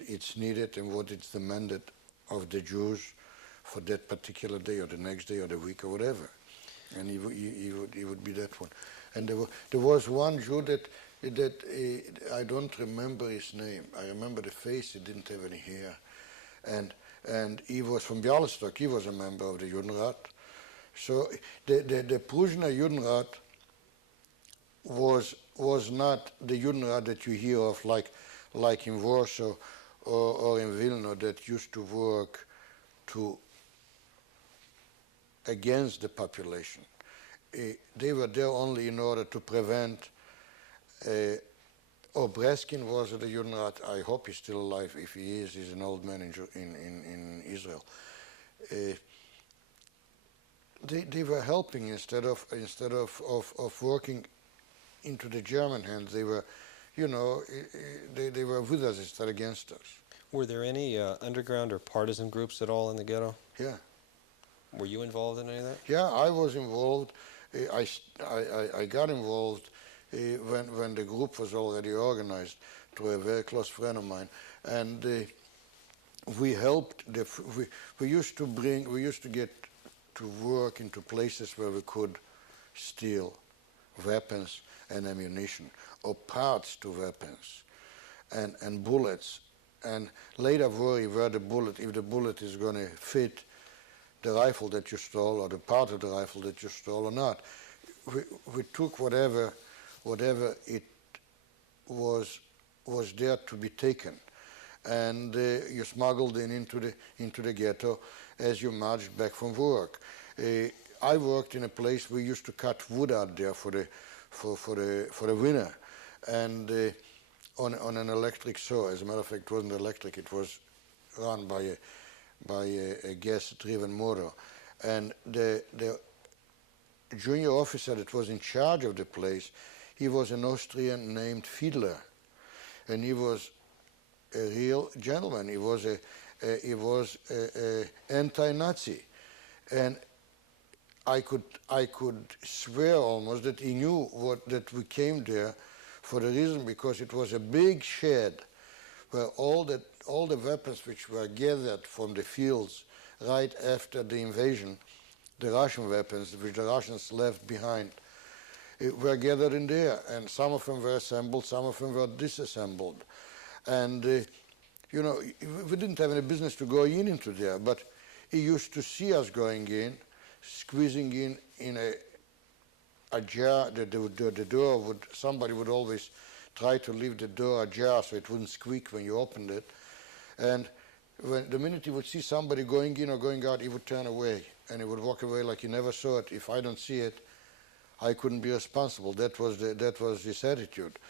it's needed and what it's demanded of the Jews for that particular day or the next day or the week or whatever. And he would be that one. And there was one Jew that I don't remember his name. I remember the face. He didn't have any hair, and he was from Bialystok. He was a member of the Judenrat. So the Prussian Judenrat was not the Judenrat that you hear of, like in Warsaw or in Vilna, that used to work against the population. They were there only in order to prevent. Obreskin was at the Judenrat. I hope he's still alive. If he is, he's an old man in Israel. They were helping instead of working into the German hands. They were, you know, they were with us instead against us. Were there any underground or partisan groups at all in the ghetto? Yeah. Were you involved in any of that? Yeah, I was involved. I got involved when the group was already organized through a very close friend of mine, and we helped. We used to get to work into places where we could steal weapons and ammunition, or parts to weapons, and bullets, and later worry where if the bullet is going to fit the rifle that you stole or the part of the rifle that you stole or not. We took whatever it was there to be taken, and you smuggled it into the ghetto as you marched back from work. I worked in a place we used to cut wood out there for the winter, and on an electric saw. As a matter of fact, it wasn't electric; it was run by a gas-driven motor, and the junior officer that was in charge of the place, he was an Austrian named Fiedler, and he was a real gentleman. He was a anti-Nazi, and I could swear almost that he knew that we came there for the reason because it was a big shed where all the weapons which were gathered from the fields right after the invasion, the Russian weapons which the Russians left behind, were gathered in there, and some of them were assembled, some of them were disassembled. And, you know, we didn't have any business to go into there, but he used to see us going in, squeezing in a jar, the door would, somebody would always try to leave the door ajar so it wouldn't squeak when you opened it. And the minute he would see somebody going in or going out, he would turn away, and he would walk away like he never saw it. If I don't see it, I couldn't be responsible. That was his attitude.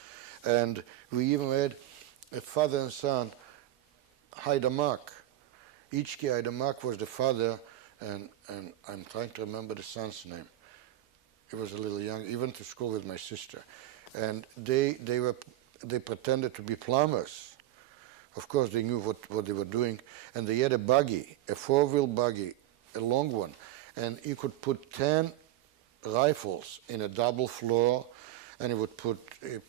And we even had a father and son, Heidemark. Ichki Heidemark was the father, and I'm trying to remember the son's name. He was a little young. He went to school with my sister. And they pretended to be plumbers. Of course, they knew what they were doing. And they had a buggy, a four-wheel buggy, a long one. And you could put 10 rifles in a double floor, and he would put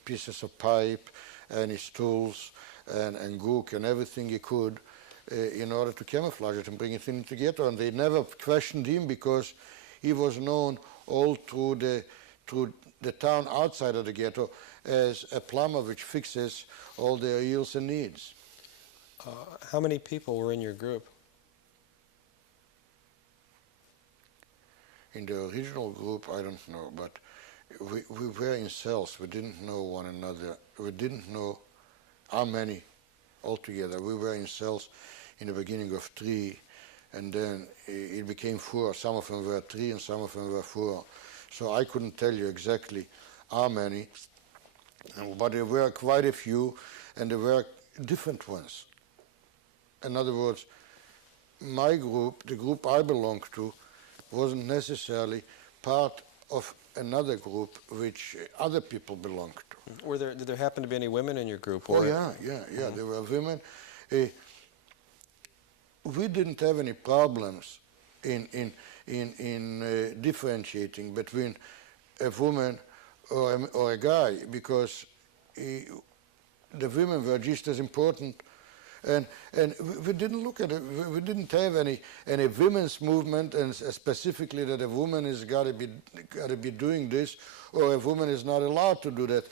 pieces of pipe and his tools and gook and everything he could in order to camouflage it and bring it into the ghetto. And they never questioned him because he was known all through the town outside of the ghetto as a plumber which fixes all their ills and needs. How many people were in your group? In the original group, I don't know, but we were in cells. We didn't know one another. We didn't know how many altogether. We were in cells in the beginning of 3, and then it became 4. Some of them were 3 and some of them were 4. So I couldn't tell you exactly how many, but there were quite a few, and there were different ones. In other words, my group, the group I belonged to, wasn't necessarily part of another group which other people belonged to. Did there happen to be any women in your group? Oh, yeah. There were women. We didn't have any problems in differentiating between a woman or a guy, because the women were just as important. And we didn't look at it. We didn't have any women's movement, and specifically that a woman has got to be doing this, or a woman is not allowed to do that.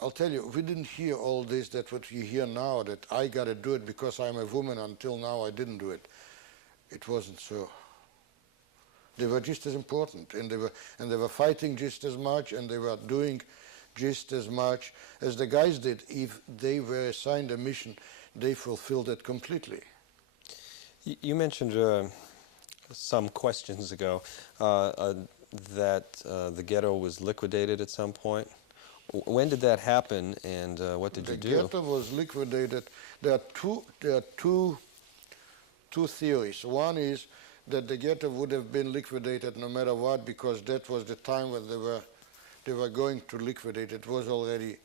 I'll tell you, we didn't hear all this, that what you hear now, that I got to do it because I'm a woman. Until now, I didn't do it. It wasn't so. They were just as important, and they were fighting just as much, and they were doing just as much as the guys did. If they were assigned a mission, they fulfilled it completely. You mentioned some questions ago that the ghetto was liquidated at some point. When did that happen, and what did you do? The ghetto was liquidated. There are two theories. One is that the ghetto would have been liquidated no matter what, because that was the time when they were going to liquidate. It was already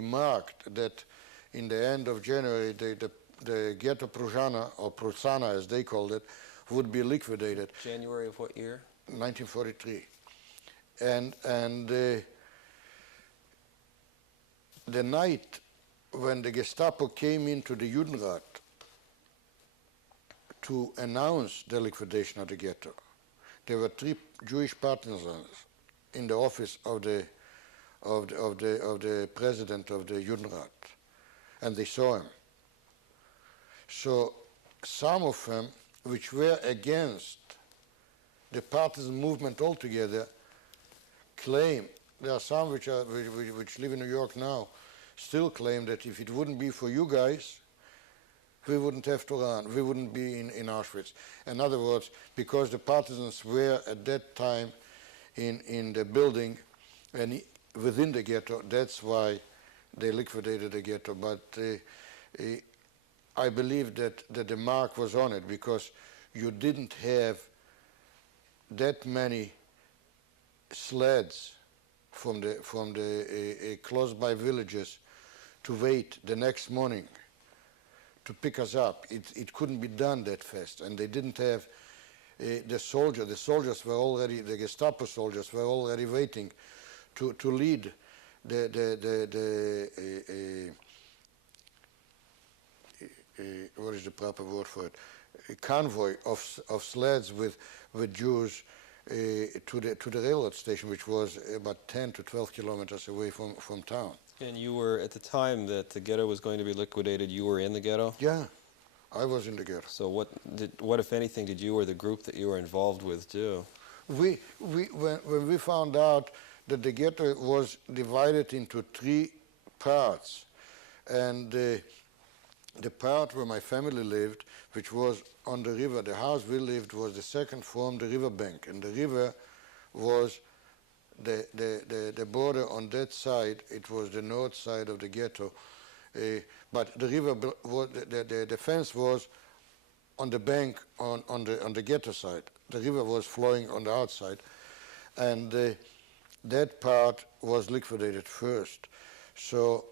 marked that in the end of January, the ghetto Prasanna, or Prasanna as they called it, would be liquidated. January of what year? 1943. And the night when the Gestapo came into the Judenrat to announce the liquidation of the ghetto, there were 3 Jewish partisans in the office of the president of the Judenrat, and they saw him. So some of them, which were against the partisan movement altogether, claim, there are some which live in New York now, still claim that if it wouldn't be for you guys, we wouldn't have to run, we wouldn't be in Auschwitz. In other words, because the partisans were at that time in the building and within the ghetto, that's why they liquidated the ghetto. But I believe that the mark was on it, because you didn't have that many sleds from the close by villages to wait the next morning to pick us up. It couldn't be done that fast, and they didn't have the soldiers were already, the Gestapo soldiers were already waiting to lead what is the proper word for it? A convoy of sleds with Jews to the railroad station, which was about 10 to 12 kilometers away from town. And you were, at the time that the ghetto was going to be liquidated, you were in the ghetto? Yeah, I was in the ghetto. So what, if anything, did you or the group that you were involved with do? When we found out that the ghetto was divided into 3 parts, and the part where my family lived, which was on the river, the house we lived was the second from the river bank, and the river was the border on that side. It was the north side of the ghetto, but the river was, the fence was on the bank on the ghetto side. The river was flowing on the outside, and that part was liquidated first. So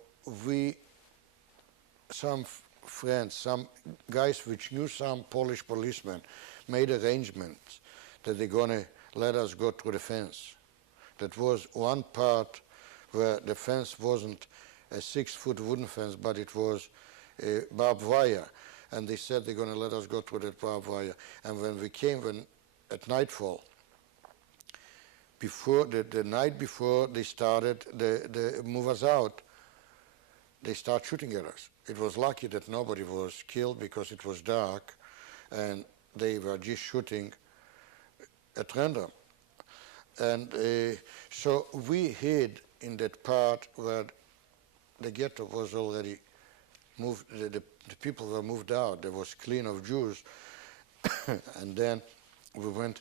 some friends, some guys which knew some Polish policemen, made arrangements that they're going to let us go through the fence. That was one part where the fence wasn't a 6-foot wooden fence, but it was barbed wire. And they said they're going to let us go through that barbed wire. And when we came, at nightfall, before the night before they started, they move us out, they start shooting at us. It was lucky that nobody was killed because it was dark, and they were just shooting at random. And so we hid in that part where the ghetto was already moved, the people were moved out. There was clean of Jews. And then we went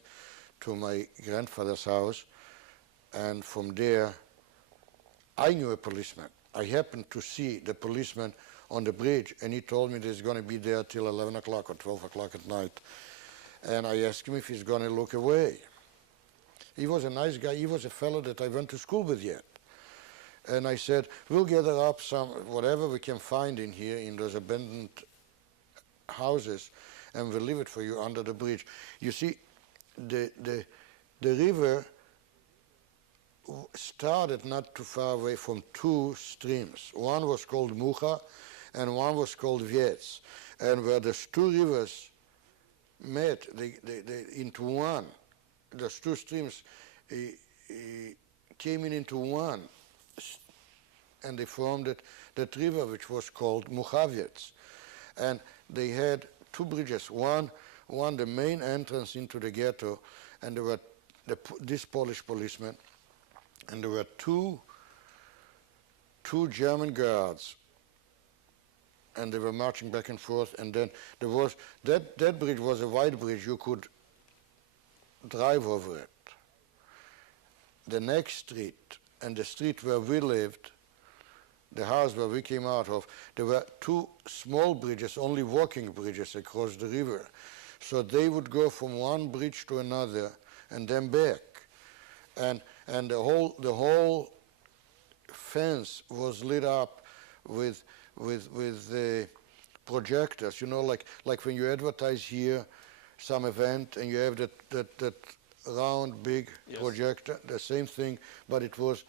to my grandfather's house, and from there I knew a policeman. I happened to see the policeman on the bridge, and he told me that he's going to be there till 11 o'clock or 12 o'clock at night. And I asked him if he's going to look away. He was a nice guy. He was a fellow that I went to school with yet. And I said, we'll gather up some, whatever we can find in here, in those abandoned houses, and we'll leave it for you under the bridge. You see, the river started not too far away from 2 streams. One was called Mucha, and one was called Vietz. And where those 2 rivers met into one, those 2 streams came into one, and they formed that river, which was called Muchavietz. And they had 2 bridges, one the main entrance into the ghetto, and there were this Polish policeman, and there were two German guards, and they were marching back and forth. And then there was that bridge was a wide bridge. You could drive over it. The next street, and the street where we lived, the house where we came out of, there were 2 small bridges, only walking bridges across the river. So they would go from one bridge to another and then back. And the whole fence was lit up with projectors, you know, like when you advertise here some event and you have that round big projector, the same thing, but it was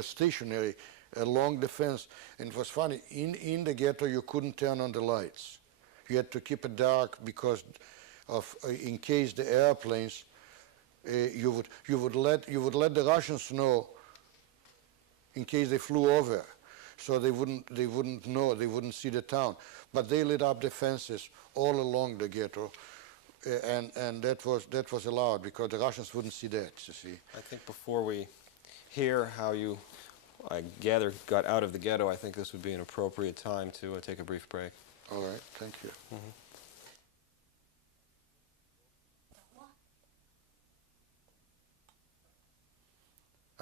stationary along the fence. And it was funny, in the ghetto you couldn't turn on the lights. You had to keep it dark because of in case the airplanes, you would let the Russians know in case they flew over, so they wouldn't know, they wouldn't see the town. But they lit up the fences all along the ghetto, and that was allowed because the Russians wouldn't see that. You see. I think before we hear how you, I gather, got out of the ghetto, I think this would be an appropriate time to take a brief break. All right, thank you. Mm-hmm.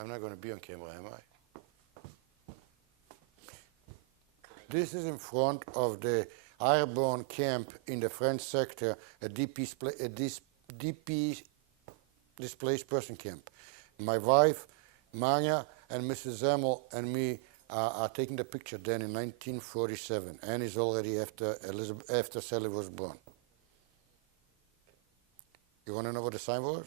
I'm not going to be on camera, am I? This is in front of the airborne camp in the French sector, a DP displaced person camp. My wife, Manya, and Mrs. Zemel and me are taking the picture then in 1947, and is already after Sally was born. You want to know what the sign was?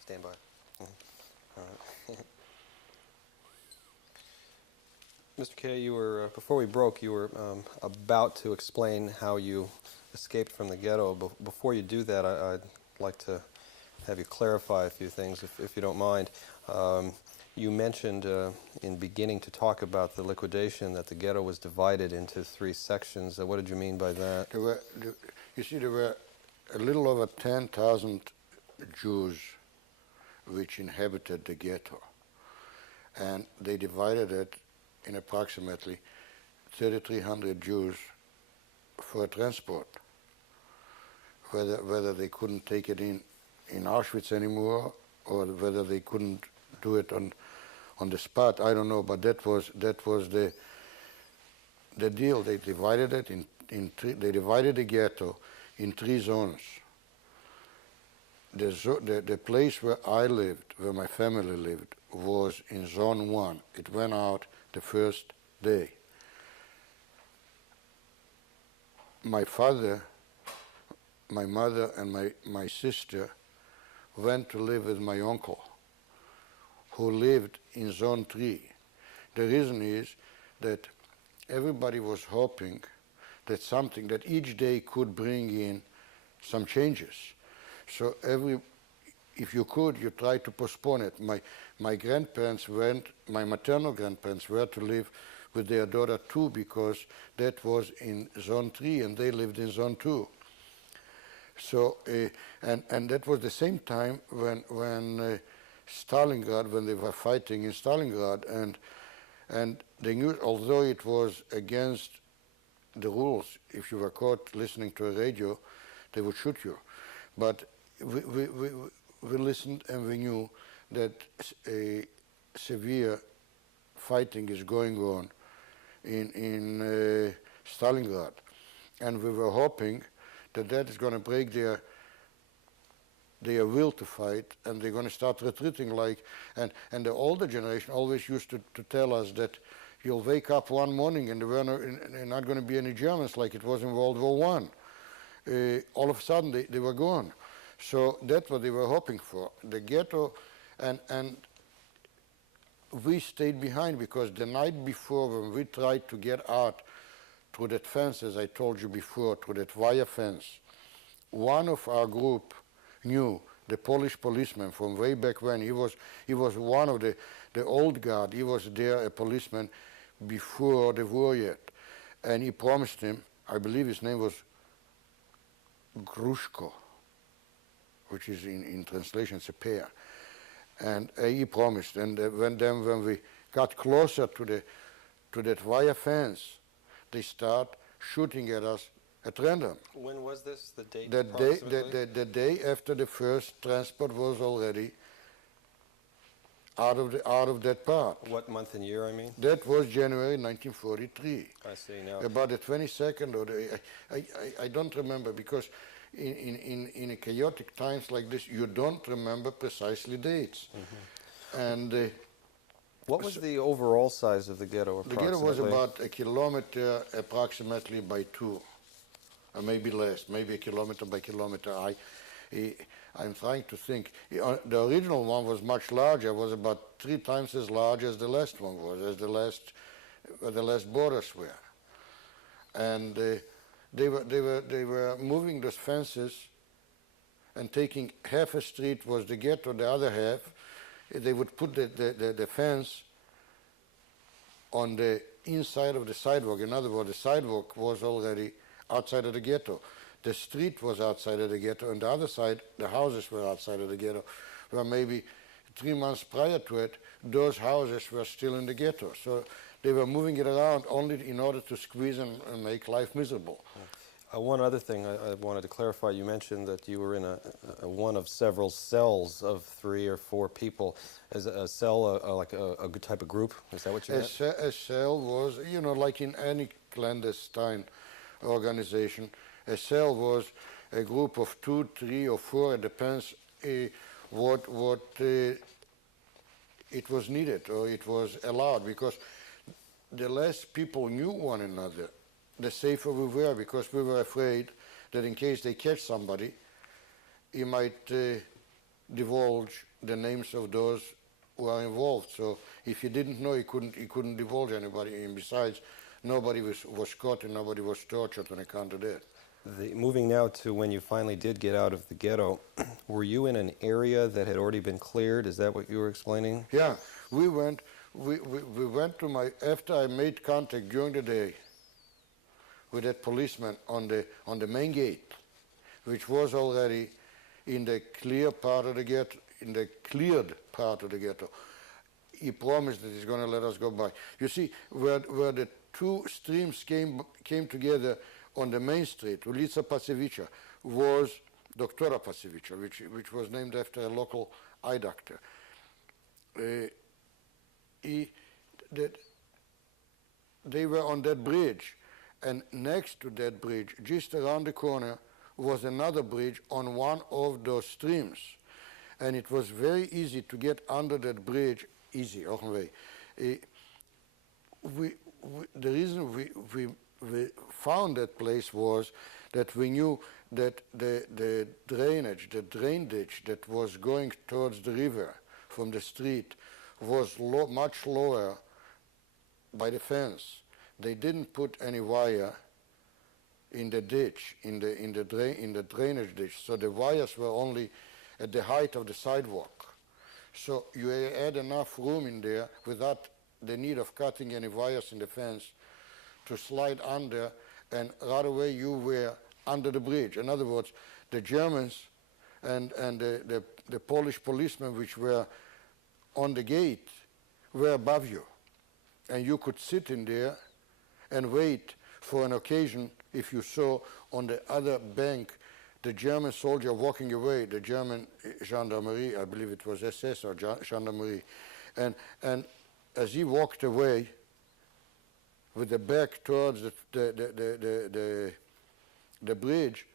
Stand by. Mr. Kaye, you were, before we broke, you were about to explain how you escaped from the ghetto. Before you do that, I'd like to have you clarify a few things, if you don't mind. You mentioned in beginning to talk about the liquidation that the ghetto was divided into 3 sections. What did you mean by that? There were a little over 10,000 Jews which inhabited the ghetto, and they divided it in approximately 3,300 Jews for transport, whether they couldn't take it in Auschwitz anymore, or whether they couldn't do it on the spot, I don't know, but that was the deal. They divided it they divided the ghetto in 3 zones. The place where I lived, where my family lived, was in Zone 1. It went out the first day. My father, my mother, and my sister went to live with my uncle, who lived in Zone 3. The reason is that everybody was hoping that each day could bring in some changes. So if you could, you try to postpone it. My grandparents my maternal grandparents were to live with their daughter too, because that was in Zone 3 and they lived in Zone 2. So, and that was the same time when Stalingrad, when they were fighting in Stalingrad, and they knew, although it was against the rules, if you were caught listening to a radio, they would shoot you. But we listened and we knew that a severe fighting is going on in Stalingrad, and we were hoping that is going to break their will to fight, and they're going to start retreating and the older generation always used to tell us that you'll wake up one morning and there are not going to be any Germans like it was in World War I. All of a sudden they were gone. So that's what they were hoping for. The ghetto, and we stayed behind, because the night before, when we tried to get out through that fence, as I told you before, through that wire fence, one of our group knew the Polish policeman from way back when. He was one of the old guard. He was there, a policeman, before the war yet. And he promised him, I believe his name was Gruszko, which is in translation, it's a pear. And he promised. And when we got closer to that wire fence, they start shooting at us at random. When was this? The date? The day after the first transport was already out of that part. What month and year, I mean? That was January 1943. I see now. About the 22nd, or I don't remember, because in chaotic times like this, you don't remember precisely dates. Mm-hmm. And what was the overall size of the ghetto, approximately? The ghetto was about a kilometer approximately by 2, or maybe less, maybe a kilometer by kilometer. I'm trying to think. The original one was much larger, was about 3 times as large as the last one was, as the last borders were. And they were moving those fences and taking half a street was the ghetto, the other half, they would put the fence on the inside of the sidewalk. In other words, the sidewalk was already outside of the ghetto. The street was outside of the ghetto, and the other side, the houses were outside of the ghetto, where maybe 3 months prior to it, those houses were still in the ghetto. So they were moving it around only in order to squeeze and make life miserable. One other thing I wanted to clarify, you mentioned that you were in one of several cells of 3 or 4 people. Is a cell like a good type of group? Is that what you meant? A cell was, you know, like in any clandestine organization, a cell was a group of 2, 3, or 4, it depends what it was needed or it was allowed, because the less people knew one another, the safer we were, because we were afraid that in case they catch somebody, he might divulge the names of those who are involved. So if he didn't know, he couldn't divulge anybody. And besides, nobody was caught and nobody was tortured on account of that. Moving now to when you finally did get out of the ghetto, were you in an area that had already been cleared? Is that what you were explaining? Yeah, we went to after I made contact during the day with that policeman on the main gate, which was already in the clear part of the ghetto, in the cleared part of the ghetto. He promised that he's going to let us go by. You see, where the 2 streams came together on the main street, Ulica Pacevića, was Doktora Pacevića, which was named after a local eye doctor. They were on that bridge, and next to that bridge, just around the corner, was another bridge on one of those streams. And it was very easy to get under that bridge, easy, auch way. The reason we found that place was that we knew that the drainage, the drain ditch that was going towards the river from the street was much lower by the fence. They didn't put any wire in the ditch, in the drainage ditch, so the wires were only at the height of the sidewalk. So you had enough room in there without the need of cutting any wires in the fence to slide under, and right away you were under the bridge. In other words, the Germans and the Polish policemen which were on the gate were above you. And you could sit in there and wait for an occasion if you saw on the other bank the German soldier walking away, the German gendarmerie, I believe it was SS or gendarmerie. And as he walked away with the back towards the bridge,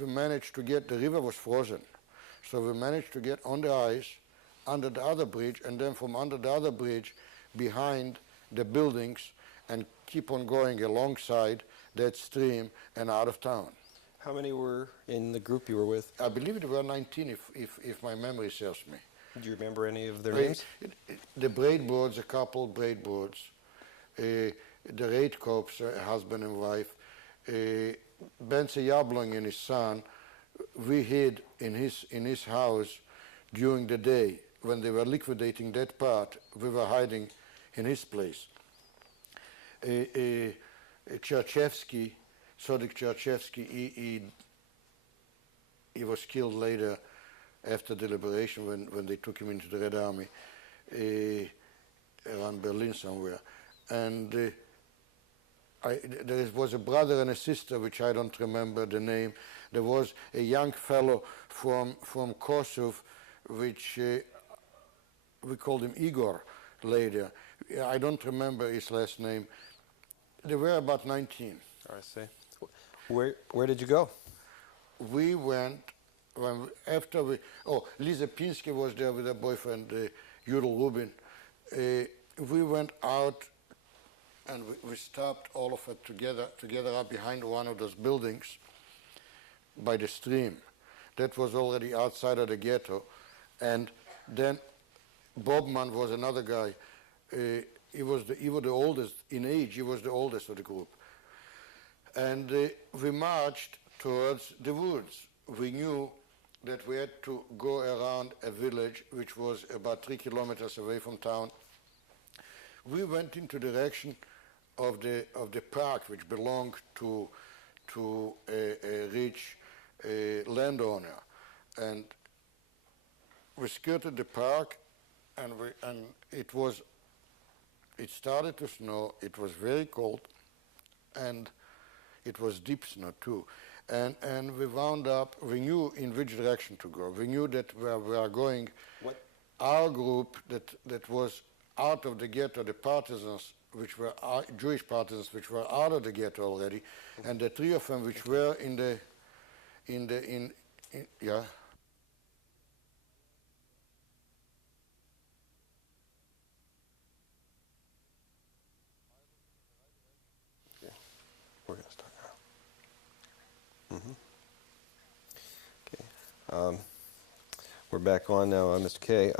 we managed to get, the river was frozen. So we managed to get on the ice under the other bridge, and then from under the other bridge behind the buildings, and keep on going alongside that stream and out of town. How many were in the group you were with? I believe there were 19, if my memory serves me. Do you remember any of their names? The Braidboards, a couple Braidboards, the Raidkops, a husband and wife, Bence Jablong and his son. We hid in his house during the day. When they were liquidating that part, we were hiding in his place. Cherchevsky, Sodek Cherchevsky, he was killed later after the liberation when they took him into the Red Army around Berlin somewhere. And there was a brother and a sister, which I don't remember the name. There was a young fellow from Kosovo, which we called him Igor later. I don't remember his last name. They were about 19. I see. Where did you go? We went, Lisa Pinsky was there with her boyfriend, Yudel Rubin. We went out and we stopped all of it together up behind one of those buildings by the stream. That was already outside of the ghetto. And then Bobman was another guy. He was the oldest in age. He was the oldest of the group. And we marched towards the woods. We knew that we had to go around a village which was about 3 kilometers away from town. We went into the direction of the park, which belonged to a rich landowner, and we skirted the park, and it started to snow. It was very cold, and it was deep snow too. And we wound up, we knew in which direction to go. We knew that where we are going, our group that was out of the ghetto, the partisans, which were Jewish partisans, which were out of the ghetto already, and the three of them which were in yeah. We're going to start now. Okay. We're back on now, Mr. Kaye.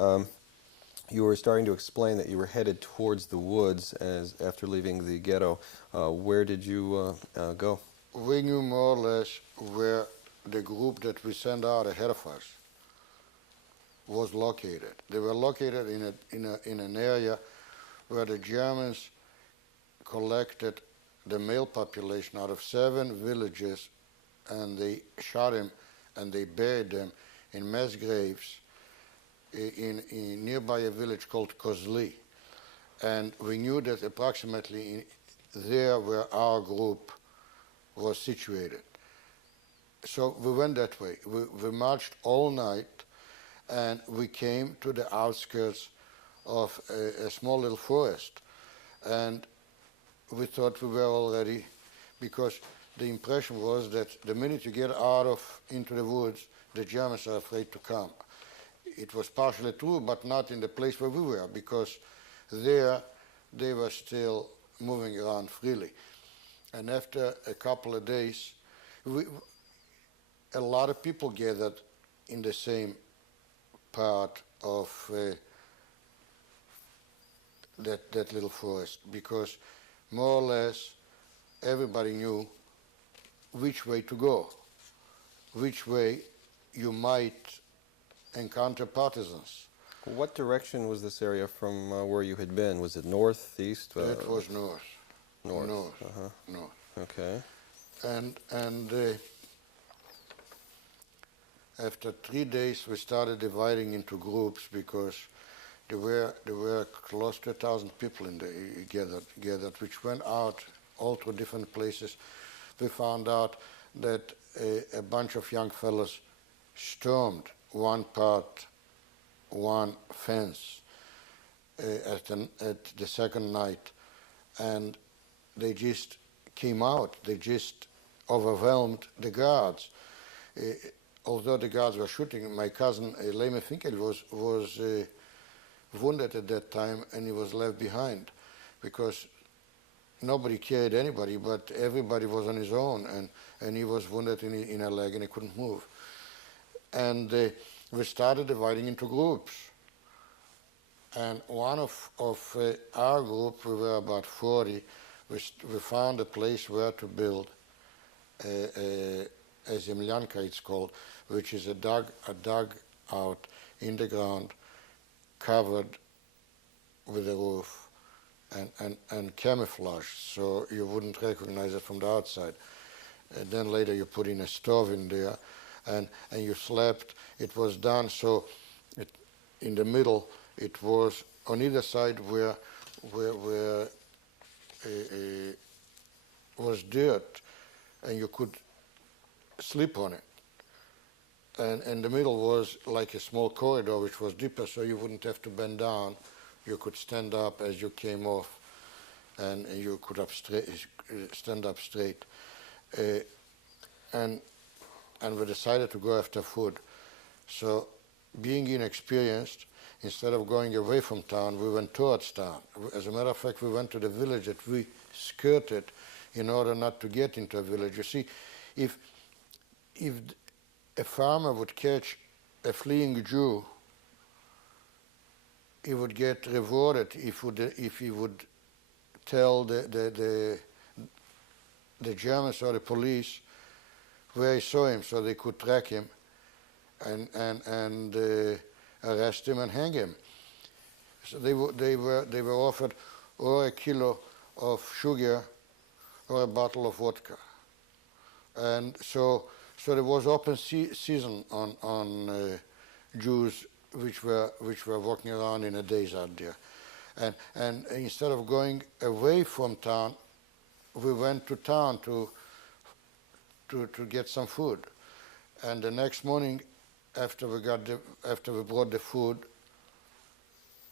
You were starting to explain that you were headed towards the woods after leaving the ghetto. Where did you go? We knew more or less where the group that we sent out ahead of us was located. They were located in an area where the Germans collected the male population out of 7 villages, and they shot him and they buried them in mass graves in nearby a village called Kozli. And we knew that approximately there where our group was situated. So we went that way. We marched all night, and we came to the outskirts of a small little forest. And we thought we were already, because the impression was that the minute you get into the woods, the Germans are afraid to come. It was partially true, but not in the place where we were, because there they were still moving around freely. And after a couple of days, a lot of people gathered in the same part of that little forest, because more or less everybody knew which way to go, which way you might encounter partisans. What direction was this area from where you had been? Was it north, east? It was north. North. North. Okay. And after 3 days, we started dividing into groups, because there were close to 1,000 people gathered, which went out all through different places. We found out that a bunch of young fellows stormed one fence at the second night, and they just came out. They just overwhelmed the guards. Although the guards were shooting, my cousin Leme Finkel was wounded at that time, and he was left behind, because nobody carried anybody, but everybody was on his own, and he was wounded in a leg, and he couldn't move. And we started dividing into groups. And one of our group, we were about 40, we found a place where to build a zemlyanka, it's called, which is a dug out in the ground, covered with a roof and camouflaged, so you wouldn't recognize it from the outside. And then later you put in a stove in there, and you slept. It was done so in the middle. It was on either side where was dirt, and you could sleep on it. And in the middle was like a small corridor, which was deeper, so you wouldn't have to bend down. You could stand up as you came off, and you could stand up straight. And we decided to go after food. So, being inexperienced, instead of going away from town, we went towards town. As a matter of fact, we went to the village that we skirted in order not to get into a village. You see, if a farmer would catch a fleeing Jew, he would get rewarded if he would tell the the Germans or the police where he saw him, so they could track him and arrest him and hang him. So they were offered or a kilo of sugar or a bottle of vodka, and so there was open season on Jews which were walking around in a desert there, and instead of going away from town, we went to town to get some food, and the next morning, after we brought the food,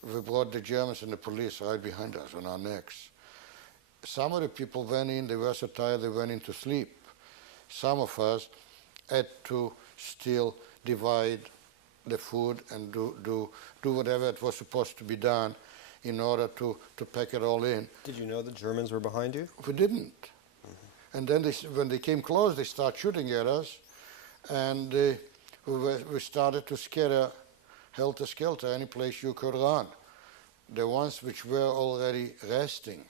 we brought the Germans and the police right behind us on our necks. Some of the people went in, they were so tired they went in to sleep. Some of us had to still divide the food and do whatever it was supposed to be done in order to pack it all in. Did you know the Germans were behind you? We didn't. Mm-hmm. And then when they came close, they started shooting at us, and we started to scatter helter-skelter any place you could run. The ones which were already resting,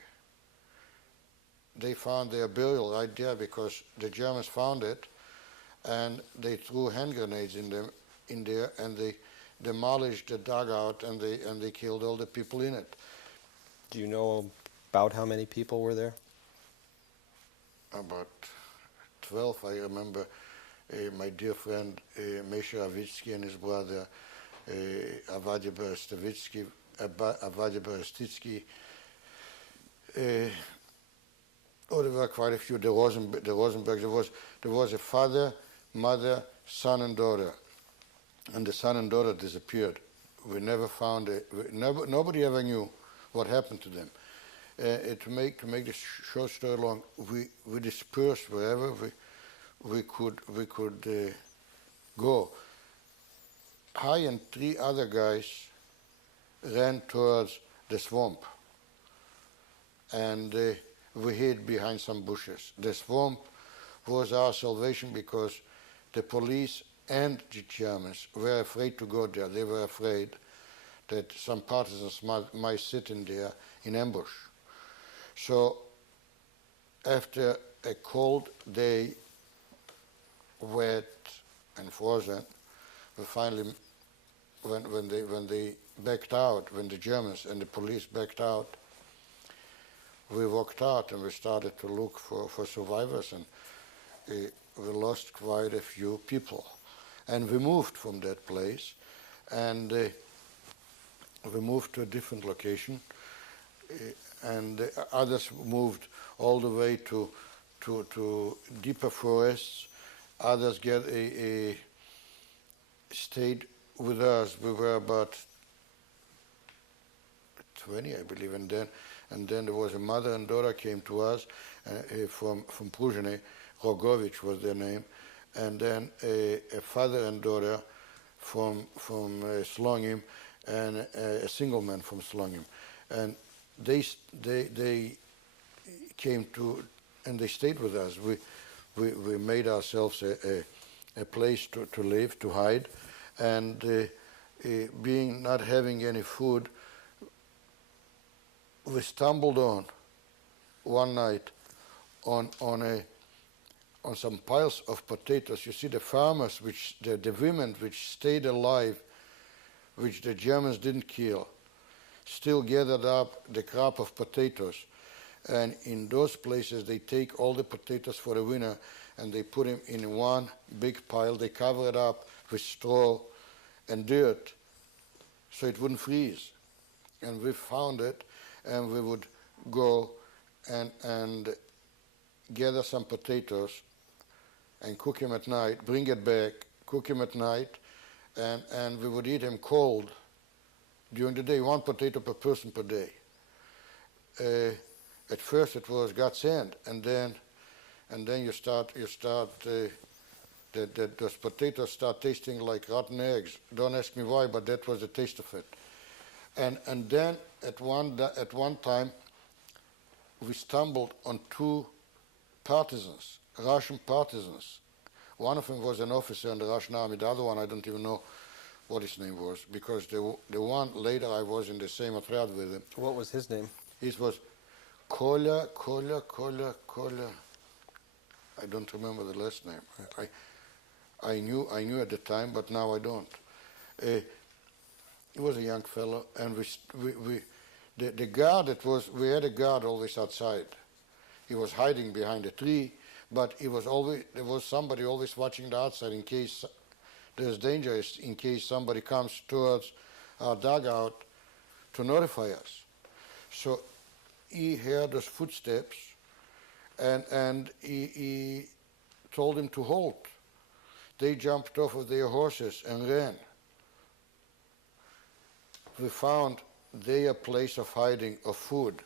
they found their burial right there because the Germans found it, and they threw hand grenades in there, and they demolished the dugout, and they killed all the people in it. Do you know about how many people were there? About 12, I remember. My dear friend Mesha Avitsky and his brother Avadia Berestitsky. There were quite a few. The Rosenbergs. There was a father, mother, son, and daughter, and the son and daughter disappeared. We never found it. Nobody ever knew what happened to them. To make the short story long, we dispersed wherever we could go. I and 3 other guys ran towards the swamp, and we hid behind some bushes. The swamp was our salvation because the police and the Germans were afraid to go there. They were afraid that some partisans might sit in there in ambush. So after a cold day, wet and frozen, we finally, when they backed out, when the Germans and the police backed out, we walked out and we started to look for survivors, and we lost quite a few people. And we moved from that place, and we moved to a different location, and others moved all the way to deeper forests. Others stayed with us. We were about 20, I believe, and then there was a mother and daughter came to us from Pruzheny. Rogovich was their name, and then a father and daughter from Slongim, and a single man from Slongim, and they came to, and they stayed with us. We made ourselves a place to live, to hide, and being not having any food, we stumbled on one night on some piles of potatoes. You see, the farmers, the women which stayed alive, which the Germans didn't kill, still gathered up the crop of potatoes. And in those places, they take all the potatoes for the winter and they put them in one big pile. They cover it up with straw and dirt so it wouldn't freeze. And we found it, and we would go and gather some potatoes and cook them at night, bring it back, cook them at night, and we would eat them cold during the day, 1 potato per person per day. At first it was godsend, and then those potatoes start tasting like rotten eggs. Don't ask me why, but that was the taste of it. And then at one time we stumbled on 2 partisans, Russian partisans. One of them was an officer in the Russian army. The other one, I don't even know what his name was, because the one later I was in the same otrad with him. What was his name? It was Kolya. I don't remember the last name. I knew at the time, but now I don't. He was a young fellow, and the guard we had a guard always outside. He was hiding behind a tree, but there was somebody always watching the outside in case there's danger, in case somebody comes towards our dugout to notify us. So he heard those footsteps, and he told him to halt. They jumped off of their horses and ran. We found their place of hiding of food.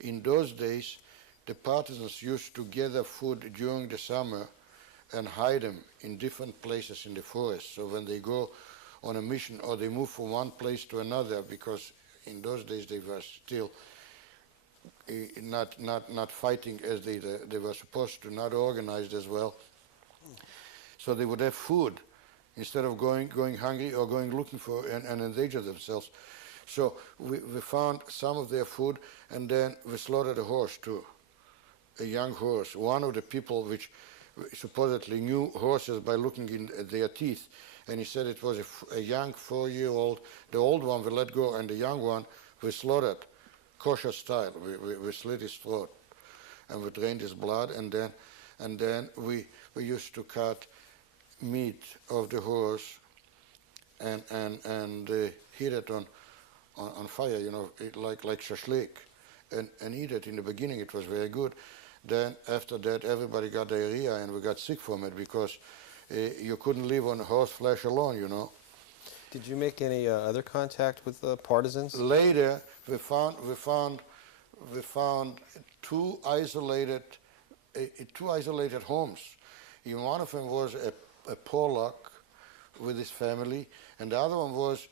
In those days, the partisans used to gather food during the summer and hide them in different places in the forest. So when they go on a mission or they move from one place to another, because in those days they were still not fighting as they were supposed to, not organized as well. So they would have food instead of going hungry or going looking for and endanger themselves. So we found some of their food, and then we slaughtered a horse too, a young horse. One of the people which supposedly knew horses by looking in their teeth, and he said it was a young 4-year-old. The old one we let go, and the young one we slaughtered, kosher style. We slit his throat, and we drained his blood, and then we used to cut meat of the horse and heat it on fire, you know, like shashlik, and eat it. In the beginning it was very good. Then after that everybody got diarrhea and we got sick from it, because you couldn't live on horse flesh alone, you know. Did you make any other contact with partisans? Later we found two isolated homes. In one of them was a Polak with his family, and the other one was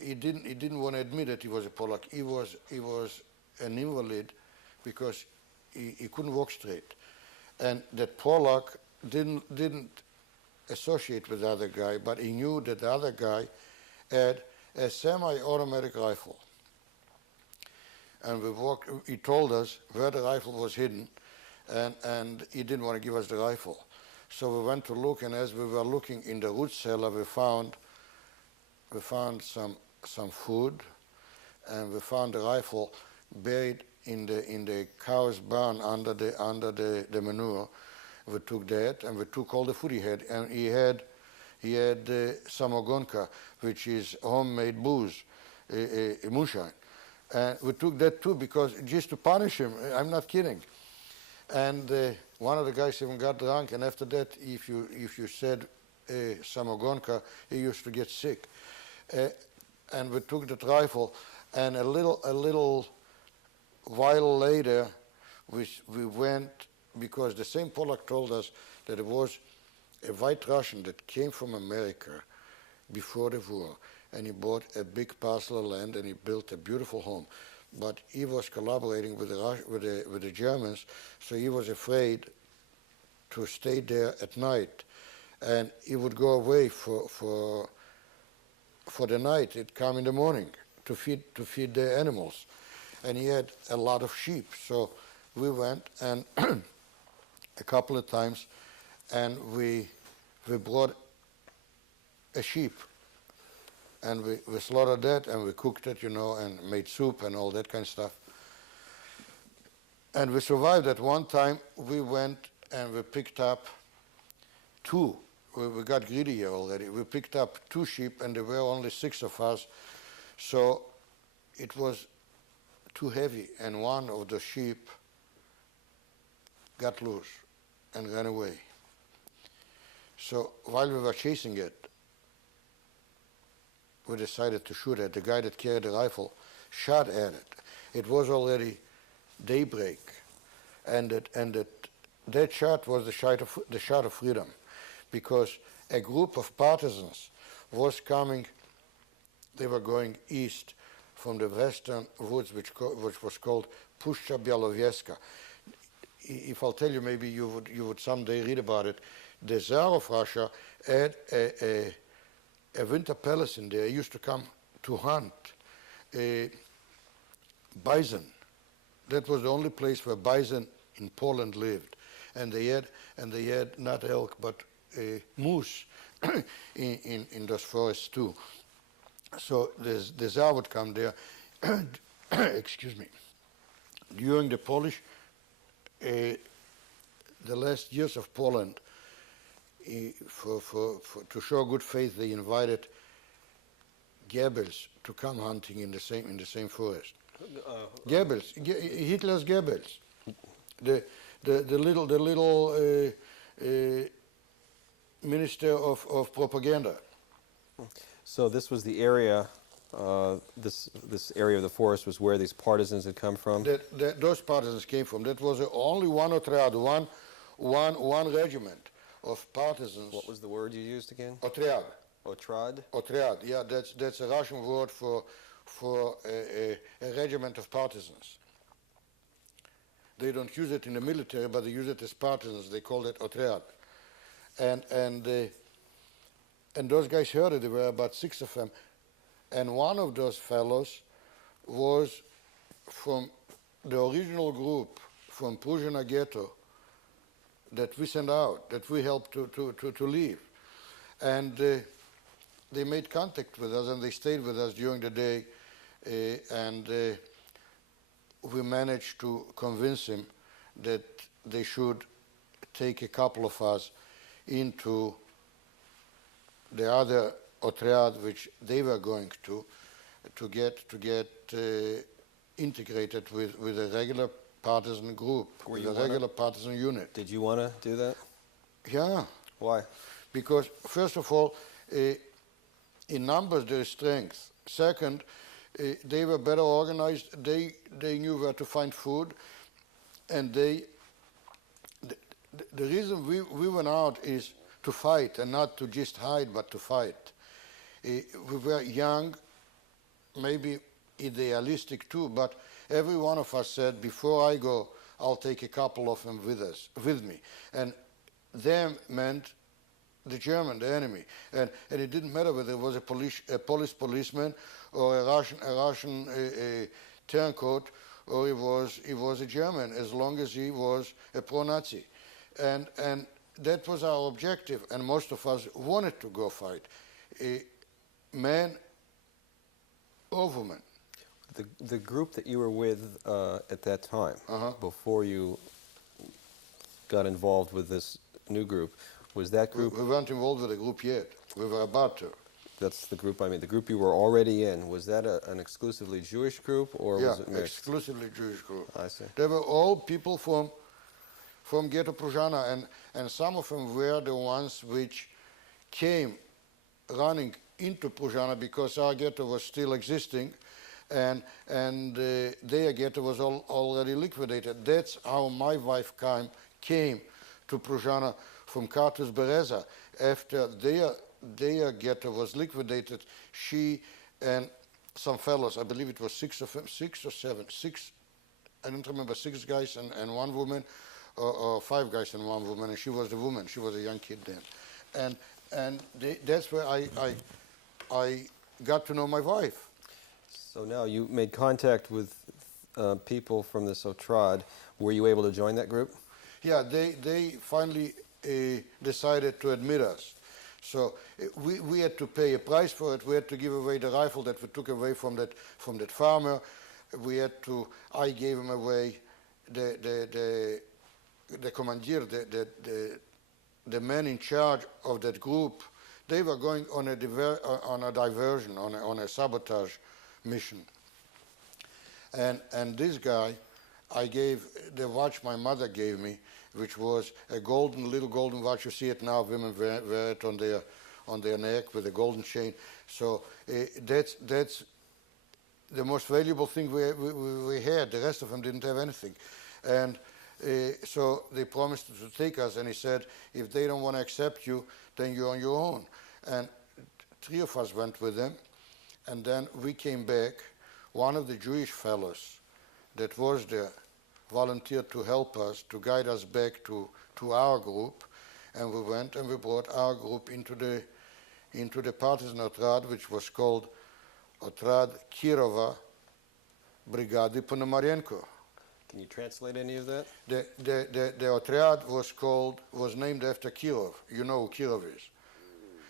he didn't want to admit that he was a Polak. He was an invalid because he couldn't walk straight, and that Polak didn't associate with the other guy, but he knew that the other guy had a semi-automatic rifle, and he told us where the rifle was hidden, and he didn't want to give us the rifle. So we went to look, and as we were looking in the root cellar, we found some food, and we found the rifle buried in the cow's barn under the manure. We took that, and we took all the food he had, and he had samogonka, which is homemade booze, a moonshine, and we took that too, because just to punish him. I'm not kidding. And one of the guys even got drunk, and after that, if you said samogonka, he used to get sick. And we took that rifle, and a little while later, we went, because the same Polak told us that it was a white Russian that came from America before the war, and he bought a big parcel of land and he built a beautiful home. But he was collaborating with the Germans, so he was afraid to stay there at night, and he would go away for the night. He'd come in the morning to feed the animals, and he had a lot of sheep. So we went and a couple of times, and we brought a sheep. And we slaughtered that, and we cooked it, you know, and made soup and all that kind of stuff. And we survived that. One time we went and we picked up two. We got greedy here already. We picked up 2 sheep, and there were only 6 of us. So it was too heavy, and one of the sheep got loose and ran away. So while we were chasing it, we decided to shoot at the guy that carried the rifle, shot at it. It was already daybreak, and that shot was the shot of freedom, because a group of partisans was coming. They were going east from the western woods, which was called Puszcza Białowieska. If I'll tell you, maybe you would someday read about it. The Tsar of Russia had a winter palace in there. He used to come to hunt bison. That was the only place where bison in Poland lived. and they had not elk but moose in those forests too. So the Tsar would come there. Excuse me. During the Polish, the last years of Poland, to show good faith, they invited Goebbels to come hunting in the same forest. Goebbels, Hitler's Goebbels, the little minister of propaganda. So this was the area. This area of the forest was where these partisans had come from. Those partisans came from. That was only one otrad, one regiment of partisans. What was the word you used again? Otrad. Otrad? Otrad, yeah, that's a Russian word for a regiment of partisans. They don't use it in the military, but they use it as partisans. They call it otrad. And those guys heard it. There were about 6 of them. And one of those fellows was from the original group from Prasanna Ghetto that we sent out, that we helped to leave. And they made contact with us, and they stayed with us during the day, and we managed to convince him that they should take a couple of us into the other otrad, which they were going to get integrated with a regular partisan group, with a regular partisan unit. Did you want to do that? Yeah. Why? Because, first of all, in numbers there is strength. Second, they were better organized. They knew where to find food, and the reason we went out is to fight, and not to just hide, but to fight. We were young, maybe idealistic too, but every one of us said, before I go, I'll take a couple of them with me. And them meant the German, the enemy. And it didn't matter whether it was a Polish policeman or a Russian turncoat, or he was a German, as long as he was a pro-Nazi. And that was our objective, and most of us wanted to go fight. Man or woman. The group that you were with at that time, before you got involved with this new group, was that group? We weren't involved with the group yet. We were about to. That's the group I mean. The group you were already in, was that an exclusively Jewish group, or was it mixed? Exclusively Jewish group. I see. They were all people from Ghetto Prasanna, and some of them were the ones which came running into Prasanna because our ghetto was still existing, and their ghetto was already liquidated. That's how my wife came to Prasanna from Kartus Bereza. After their ghetto was liquidated, she and some fellows, I believe it was 6 of them, 6 or 7, 6, I don't remember, 6 guys and 1 woman, or 5 guys and 1 woman, and she was the woman. She was a young kid then. And that's where I got to know my wife. So now you made contact with people from this Otrad. Were you able to join that group? Yeah, they finally decided to admit us. So we had to pay a price for it. We had to give away the rifle that we took away from that farmer. We had to. I gave him away the commandeer, the man in charge of that group. They were going on a diversion, on a sabotage mission. And this guy, I gave the watch my mother gave me, which was a little golden watch. You see it now, women wear it on their neck with a golden chain. So that's the most valuable thing we had. The rest of them didn't have anything. And so they promised to take us, and he said, if they don't want to accept you, then you're on your own. And 3 of us went with them, and then we came back. One of the Jewish fellows that was there volunteered to help us, to guide us back to our group, and we went and we brought our group into the partisan Otrad, which was called Otrad Kirova Brigady Ponomarenko. Can you translate any of that? The Otriad was named after Kirov. You know who Kirov is.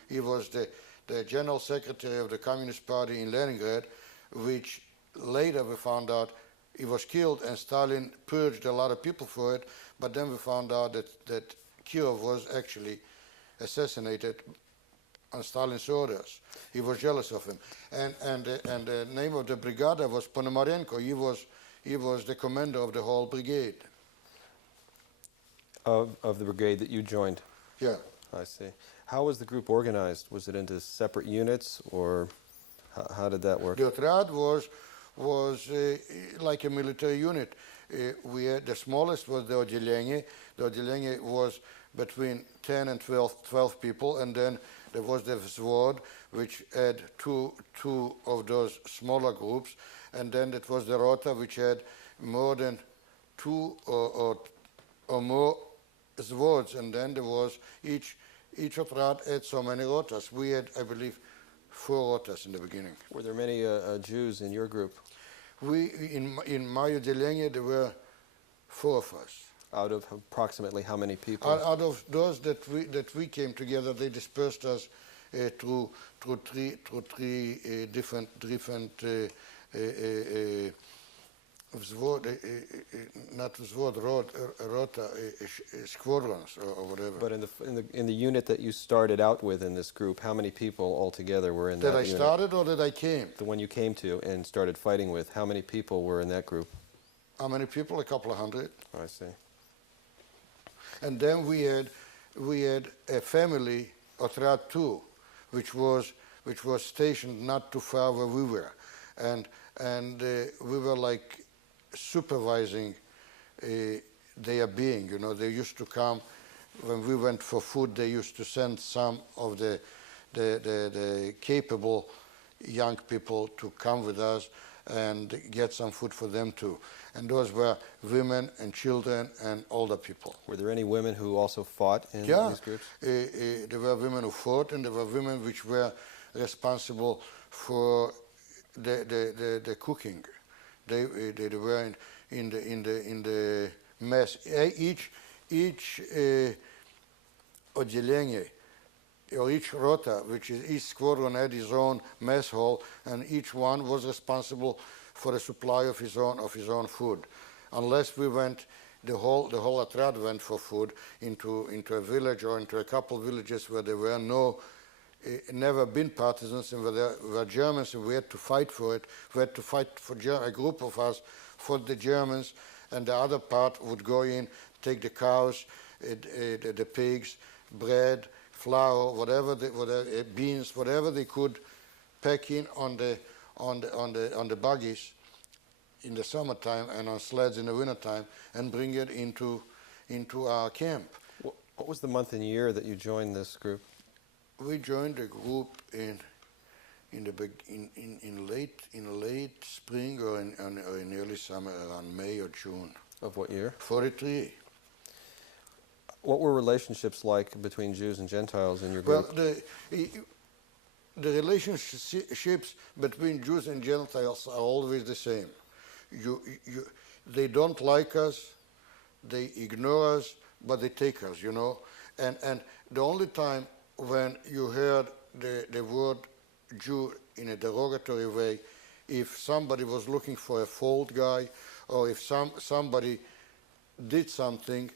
He was the general secretary of the Communist Party in Leningrad, which later we found out he was killed and Stalin purged a lot of people for it, but then we found out that Kirov was actually assassinated on Stalin's orders. He was jealous of him. And the name of the brigada was Ponomarenko. He was the commander of the whole brigade. Of the brigade that you joined? Yeah. I see. How was the group organized? Was it into separate units, or how did that work? The Otriad was like a military unit. We had, the smallest was the Oddelение. The Oddelение was between 10 and 12 people, and then there was the Vzvod, which had two of those smaller groups, and then it was the Rota, which had more than two or more Vzvods, and then there was each Otriad had so many Rotas. We had, I believe, 4 Rotas in the beginning. Were there many Jews in your group? In my Oddelение, there were 4 of us. Out of approximately how many people? Out of those that we came together, they dispersed us through three different Vzvod, not Vzvod, Rota, squadrons or whatever. But in the unit that you started out with in this group, how many people altogether were in that unit? That I started or that I came? The one you came to and started fighting with, how many people were in that group? How many people? A couple of hundred. I see. And then we had a family, Otriad 2, which was stationed not too far where we were, and we were like supervising their being. You know, they used to come when we went for food. They used to send some of the capable young people to come with us and get some food for them too. And those were women and children and older people. Were there any women who also fought in these groups? There were women who fought, and there were women which were responsible for the cooking. They were in the mess. Each Oddelение, or each Rota, which is each squadron, had his own mess hall, and each one was responsible for the supply of his own food. Unless we went, the whole Otriad went for food into a village or into a couple villages where there were never been partisans, and where there were Germans, and we had to fight for it. We had to fight for a group of us for the Germans, and the other part would go in, take the cows, the pigs, bread, flour, whatever, beans, whatever they could pack in on the buggies in the summertime and on sleds in the wintertime, and bring it into our camp. What was the month and year that you joined this group? We joined the group in late spring or in early summer, around May or June. Of what year? 43. What were relationships like between Jews and Gentiles in your group? Well, the relationships between Jews and Gentiles are always the same. They don't like us, they ignore us, but they take us, you know. And the only time when you heard the word Jew in a derogatory way, if somebody was looking for a fault guy, or if somebody did something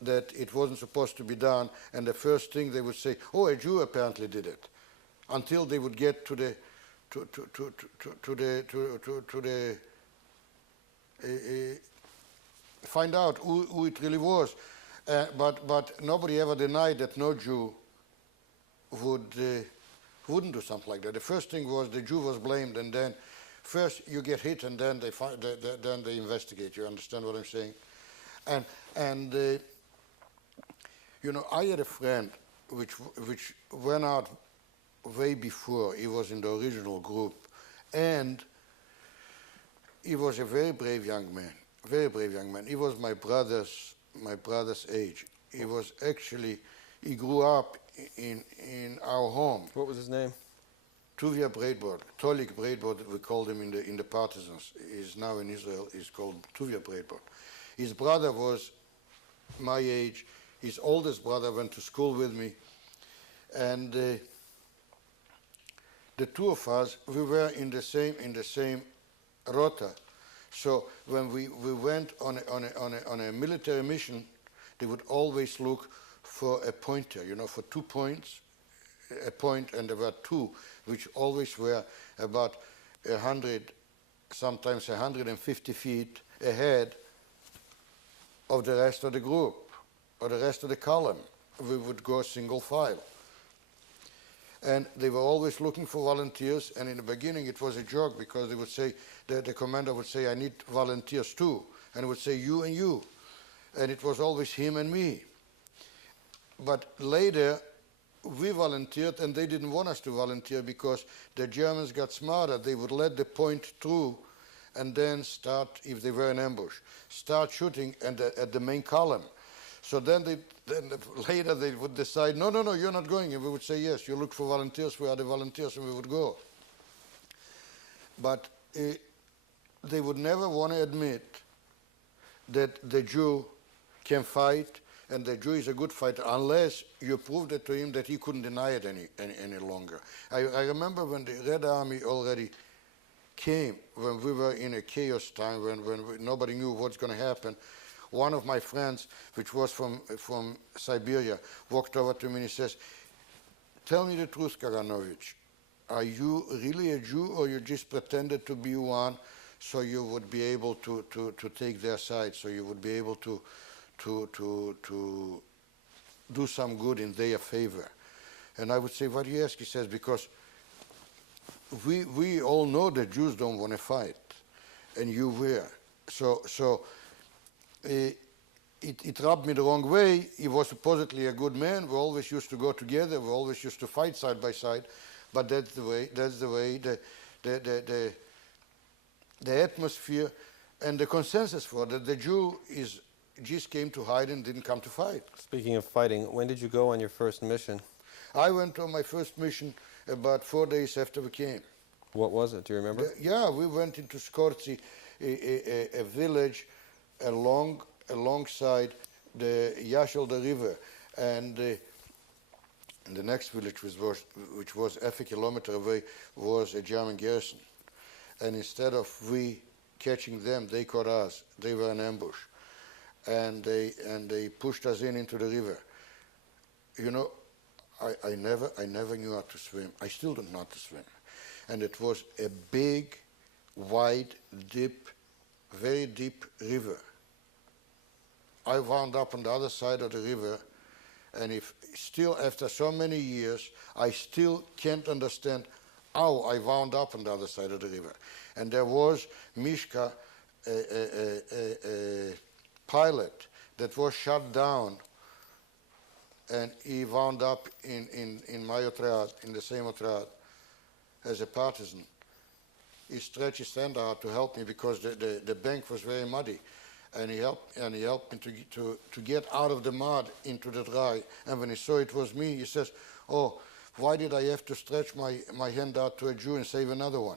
that it wasn't supposed to be done, and the first thing they would say, "Oh, a Jew apparently did it," until they would get to the find out who it really was. But nobody ever denied that no Jew wouldn't do something like that. The first thing was the Jew was blamed, and then first you get hit, and then they investigate. You understand what I'm saying? And you know, I had a friend which went out way before he was in the original group, and he was a very brave young man. Very brave young man. He was my brother's age. He grew up in our home. What was his name? Tuvia Breitbart, Tolik Breitbart, we called him in the Partisans. He's now in Israel. He's called Tuvia Breitbart. His brother was my age. His oldest brother went to school with me, and the two of us, we were in the same rota. So when we went on a military mission, they would always look for a pointer, you know, for 2 points, a point, and there were two, which always were about 100, sometimes 150 feet ahead of the rest of the group, or the rest of the column. We would go single file. And they were always looking for volunteers, and in the beginning it was a joke because they would say, the commander would say, I need volunteers too, and he would say, you and you. And it was always him and me. But later, we volunteered, and they didn't want us to volunteer because the Germans got smarter. They would let the point through and then start, if they were in ambush, start shooting at the main column. So then later they would decide, no, you're not going. And we would say, yes, you look for volunteers, we are the volunteers, and we would go. But they would never want to admit that the Jew can fight and the Jew is a good fighter unless you proved it to him that he couldn't deny it any longer. I remember when the Red Army already came, when we were in a chaos time, when nobody knew what's going to happen. One of my friends, which was from Siberia, walked over to me and he says, tell me the truth, Karanovich. Are you really a Jew or you just pretended to be one so you would be able to take their side, so you would be able to do some good in their favor? And I would say, why do you ask? He says, because we all know that Jews don't want to fight, and you were. So it rubbed me the wrong way. He was supposedly a good man. We always used to go together. We always used to fight side by side. But that's the way the atmosphere and the consensus for that the Jew just came to hide and didn't come to fight. Speaking of fighting, when did you go on your first mission? I went on my first mission about 4 days after we came. What was it? Do you remember? Yeah, we went into Skorci, a village alongside the Yasholda River, and the next village, which was half a kilometer away, was a German garrison. And instead of we catching them, they caught us. They were in ambush, and they pushed us into the river. You know, I never knew how to swim. I still don't know how to swim. And it was a big, wide, deep, very deep river. I wound up on the other side of the river, and if still after so many years, I still can't understand how I wound up on the other side of the river. And there was Mishka, a pilot that was shot down, and he wound up in my otrad, in the same otrad, as a partisan. He stretched his hand out to help me because the bank was very muddy. And he helped me to get out of the mud into the dry. And when he saw it was me, he says, oh, why did I have to stretch my hand out to a Jew and save another one?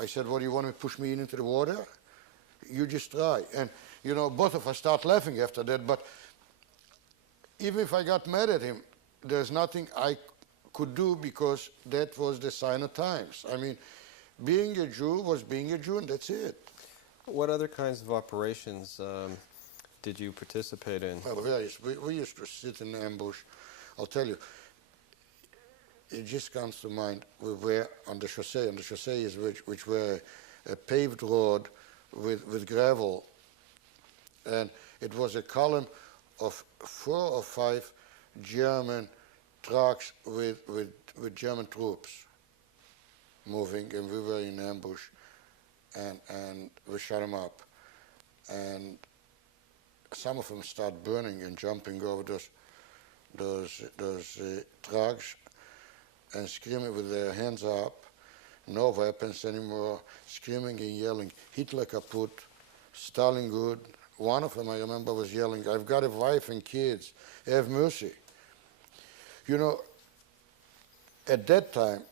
I said, what, do you want to push me into the water? You just try. And, you know, both of us start laughing after that. But even if I got mad at him, there's nothing I could do because that was the sign of times. I mean, being a Jew was being a Jew, and that's it. What other kinds of operations did you participate in? Well, we used to sit in ambush. I'll tell you, it just comes to mind. We were on the chaussee, and the chaussee is which were a paved road with gravel, and it was a column of 4 or 5 German trucks with German troops moving, and we were in ambush. And we shut them up, and some of them start burning and jumping over those trucks and screaming with their hands up, no weapons anymore, screaming and yelling, Hitler kaputt, Stalin good. One of them, I remember, was yelling, I've got a wife and kids, have mercy. You know, at that time,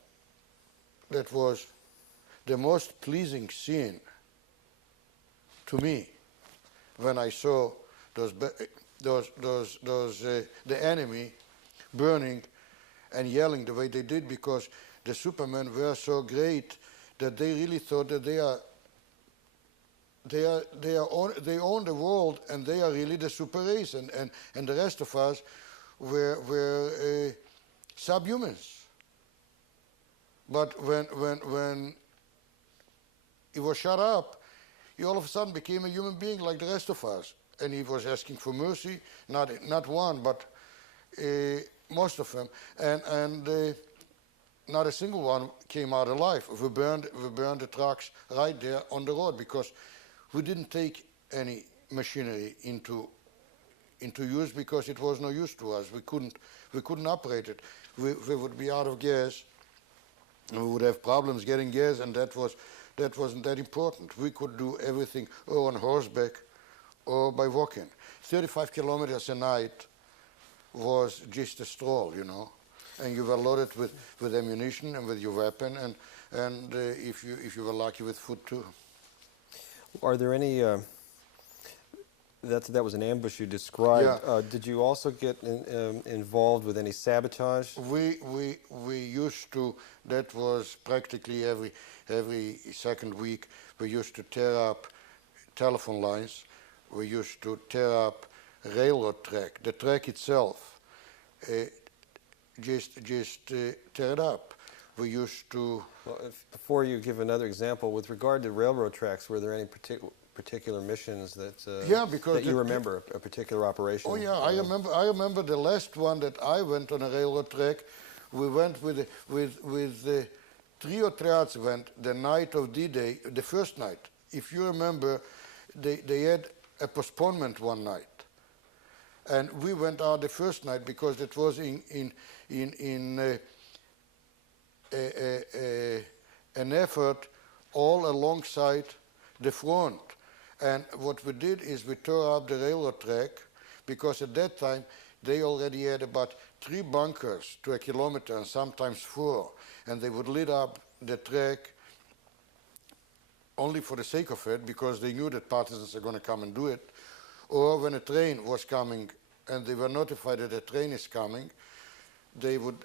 that was the most pleasing scene to me when I saw the enemy burning and yelling the way they did, because the Supermen were so great that they really thought that they own the world and they are really the super race, and the rest of us were subhumans. But when he was shut up, he all of a sudden became a human being like the rest of us, and he was asking for mercy, not one, but most of them, and not a single one came out alive. We burned the trucks right there on the road because we didn't take any machinery into use because it was no use to us. We couldn't operate it. We would be out of gas, and we would have problems getting gas, and that wasn't that important. We could do everything or on horseback or by walking. 35 kilometers a night was just a stroll, you know, and you were loaded with ammunition and with your weapon, and if you were lucky, with food too. Are there any? That was an ambush you described. Yeah. Did you also get involved with any sabotage? We used to. That was practically every second week. We used to tear up telephone lines. We used to tear up railroad track. The track itself, just tear it up. We used to. Well, before you give another example, with regard to railroad tracks, were there any particular missions that that you remember, a particular operation? Oh yeah, I remember the last one that I went on a railroad track. We went with 3 or 4 others went the night of D-Day, the first night. If you remember, they had a postponement one night, and we went out the first night because it was in an effort all alongside the front. And what we did is we tore up the railroad track, because at that time they already had about 3 bunkers to a kilometer and sometimes 4, and they would lit up the track only for the sake of it, because they knew that partisans are going to come and do it, or when a train was coming and they were notified that a train is coming, they would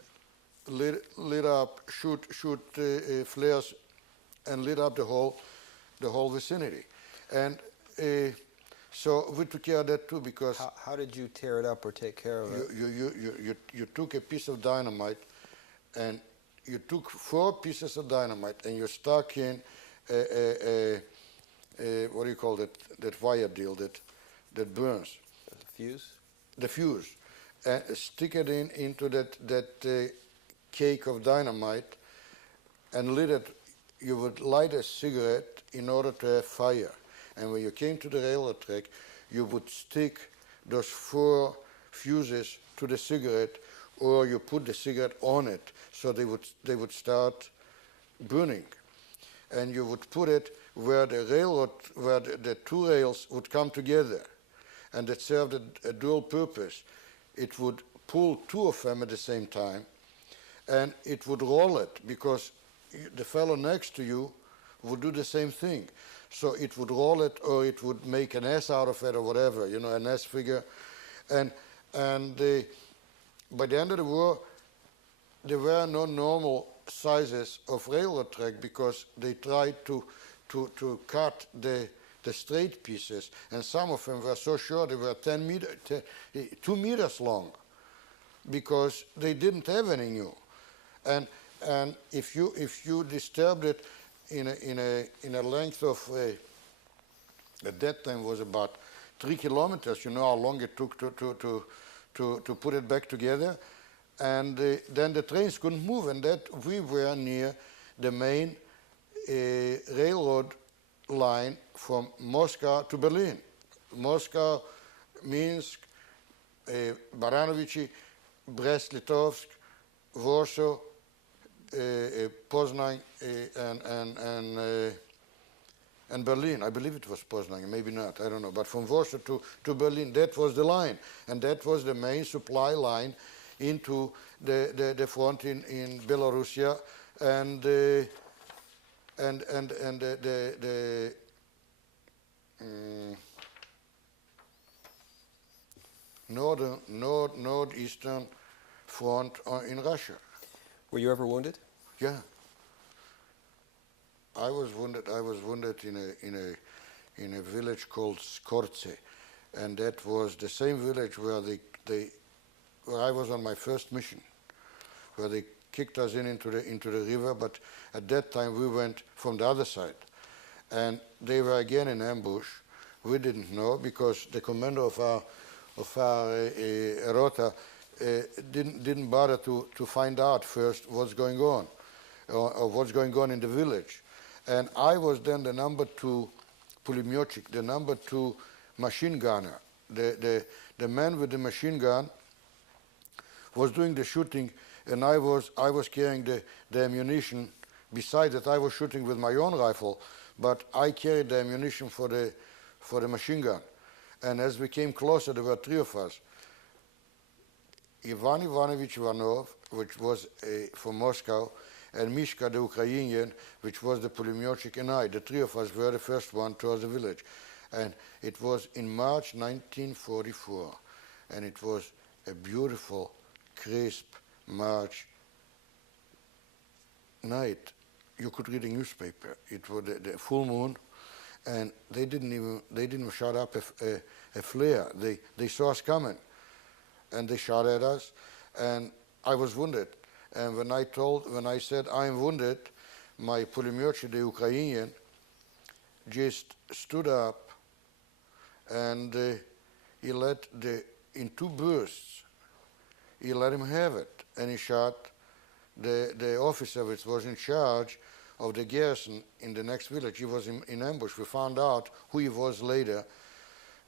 lit up, shoot flares and lit up the whole vicinity. And so we took care of that too, because how did you tear it up or take care of it? You took a piece of dynamite, and you took 4 pieces of dynamite and you stuck in what do you call that wire deal that burns? The fuse? The fuse. And stick it into that cake of dynamite and lit it. You would light a cigarette in order to have fire. And when you came to the railroad track, you would stick those 4 fuses to the cigarette, or you put the cigarette on it, so they would start burning. And you would put it where the railroad, where the 2 rails would come together, and that served a dual purpose. It would pull 2 of them at the same time, and it would roll it, because the fellow next to you would do the same thing. So it would roll it, or it would make an S out of it, or whatever, you know, an S figure. And by the end of the war, there were no normal sizes of railroad track, because they tried to cut the straight pieces, and some of them were so short they were 2 meters long, because they didn't have any new. And if you disturbed it in a length of at that time was about 3 kilometers, you know how long it took to put it back together, and then the trains couldn't move, and that we were near the main railroad line from Moscow to Berlin. Moscow, Minsk, Baranovichi, Brest-Litovsk, Warsaw, Poznan, and Berlin. I believe it was Poznan, maybe not, I don't know. But from Warsaw to Berlin, that was the line. And that was the main supply line into the front in Belarusia, and the northeastern front in Russia. Were you ever wounded? Yeah, I was wounded. I was wounded in a village called Skorce, and that was the same village where where I was on my first mission, where they kicked us into the river. But at that time we went from the other side, and they were again in ambush. We didn't know because the commander of our rota didn't bother to find out first what's going on, or what's going on in the village. And I was then the number 2 pulemyotchik, the number 2 machine gunner. The man with the machine gun was doing the shooting, and I was carrying the ammunition. Besides that, I was shooting with my own rifle, but I carried the ammunition for the machine gun. And as we came closer, there were 3 of us. Ivan Ivanovich Ivanov, which was from Moscow, and Mishka, the Ukrainian, which was the pulemyotchik, and I. The 3 of us were the first one towards the village. And it was in March 1944, and it was a beautiful, crisp March night. You could read a newspaper. It was the full moon, and they didn't shut up a flare. They saw us coming, and they shot at us, and I was wounded. And when I said I'm wounded, my pulemyotchik, the Ukrainian, just stood up, and he let in 2 bursts, he let him have it, and he shot the officer which was in charge of the garrison in the next village. He was in ambush. We found out who he was later.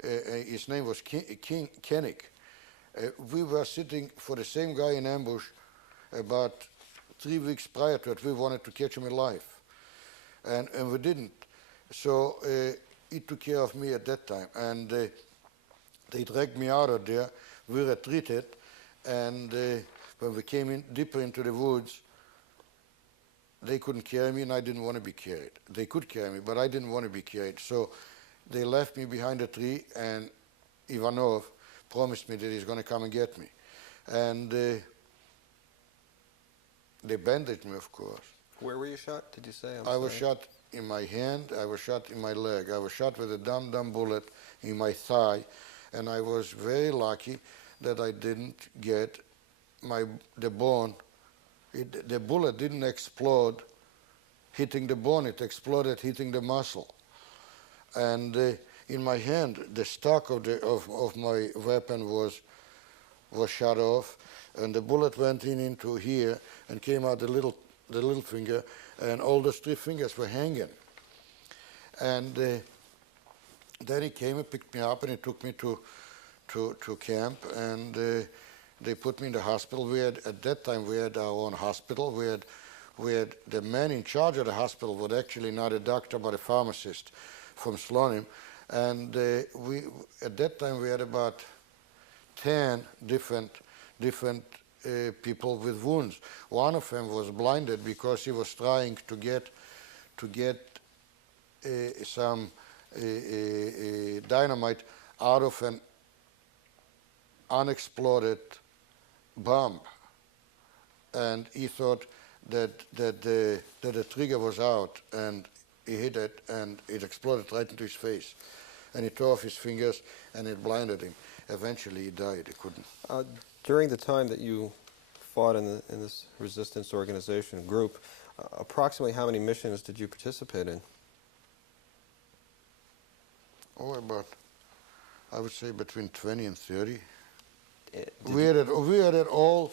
His name was Koenig. We were sitting for the same guy in ambush about 3 weeks prior to it. We wanted to catch him alive, and we didn't. So he took care of me at that time, and they dragged me out of there. We retreated, and when we came in deeper into the woods, they couldn't carry me, and I didn't want to be carried. They could carry me, but I didn't want to be carried. So they left me behind a tree, and Ivanov promised me that he's going to come and get me. And they bandaged me, of course. Where were you shot, did you say? I was shot in my hand, I was shot in my leg. I was shot with a dumb bullet in my thigh, and I was very lucky that I didn't get the bone. The bullet didn't explode hitting the bone, it exploded hitting the muscle. And in my hand, the stock of my weapon was shot off, and the bullet went into here and came out the little finger, and all those 3 fingers were hanging. And then he came and picked me up, and he took me to camp, and they put me in the hospital. At that time we had our own hospital. We had the man in charge of the hospital was actually not a doctor but a pharmacist from Slonim, and at that time we had about 10 different people with wounds. One of them was blinded because he was trying to get some dynamite out of an unexploded bomb, and he thought that the trigger was out, and he hit it, and it exploded right into his face, and he tore off his fingers, and it blinded him. Eventually, he died. He couldn't. During the time that you fought in this resistance organization group, approximately how many missions did you participate in? Oh, I would say between 20 and 30. We had it all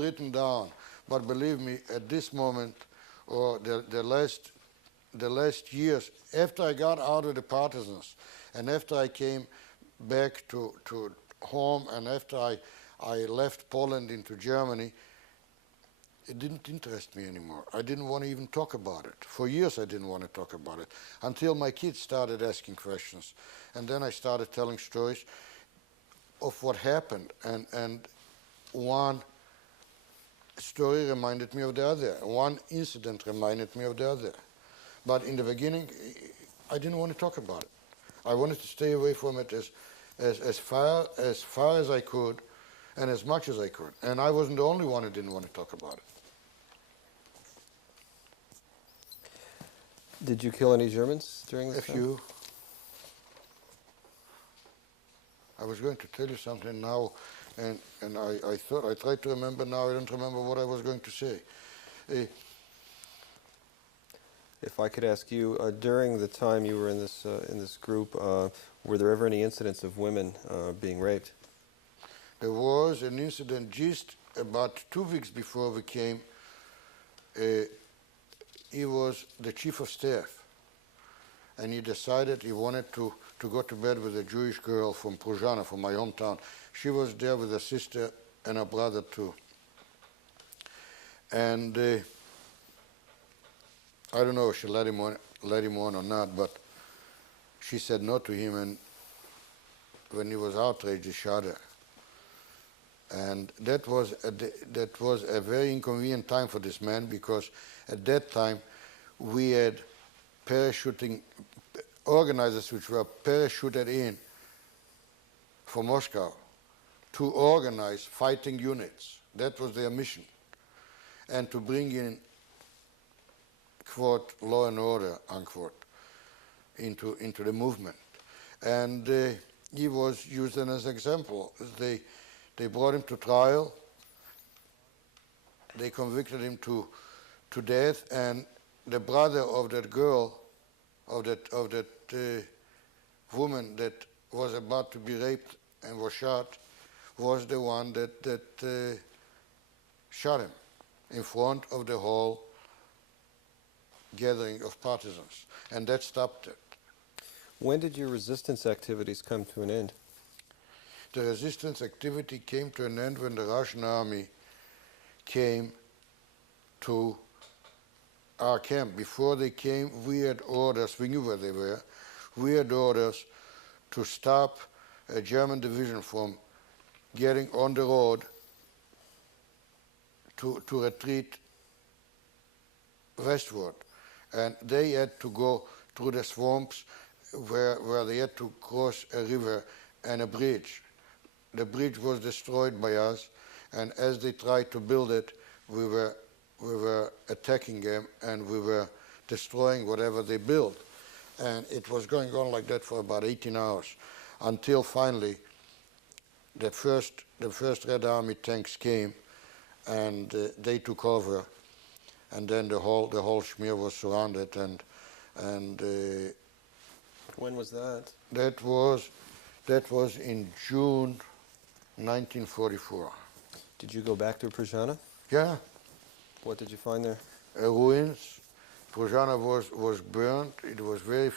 written down. But believe me, at this moment, or the last years, after I got out of the partisans, and after I came back to home, and after I left Poland into Germany, it didn't interest me anymore. I didn't want to even talk about it. For years I didn't want to talk about it, until my kids started asking questions. And then I started telling stories of what happened. And one story reminded me of the other. One incident reminded me of the other. But in the beginning, I didn't want to talk about it. I wanted to stay away from it as far as I could and as much as I could. And I wasn't the only one who didn't want to talk about it. Did you kill any Germans during this A few. I was going to tell you something now, and I tried to remember now. I don't remember what I was going to say. If I could ask you, during the time you were in this group, were there ever any incidents of women being raped? There was an incident just about 2 weeks before we came. He was the chief of staff, and he decided he wanted to go to bed with a Jewish girl from Prasanna, from my hometown. She was there with her sister and her brother too. And I don't know if she let him on or not, but she said no to him, and when he was outraged, he shot her. And that was a very inconvenient time for this man, because at that time we had parachuting organizers which were parachuted in from Moscow to organize fighting units. That was their mission. And to bring in, quote, law and order, unquote, into the movement. And he was used as an example. They brought him to trial. They convicted him to death, and the brother of that girl, of that woman that was about to be raped and was shot, was the one that shot him in front of the whole gathering of partisans, and that stopped it. When did your resistance activities come to an end? The resistance activity came to an end when the Russian army came to our camp. Before they came, we had orders, we knew where they were, we had orders to stop a German division from getting on the road to retreat westward. And they had to go through the swamps where they had to cross a river and a bridge. The bridge was destroyed by us, and as they tried to build it, we were attacking them, and we were destroying whatever they built. And it was going on like that for about 18 hours, until finally the first Red Army tanks came, and they took over, and then the whole Schmear was surrounded, and When was that? that was in June 1944. Did you go back to Prasanna? Yeah. What did you find there? Ruins. Prasanna was burnt. It was very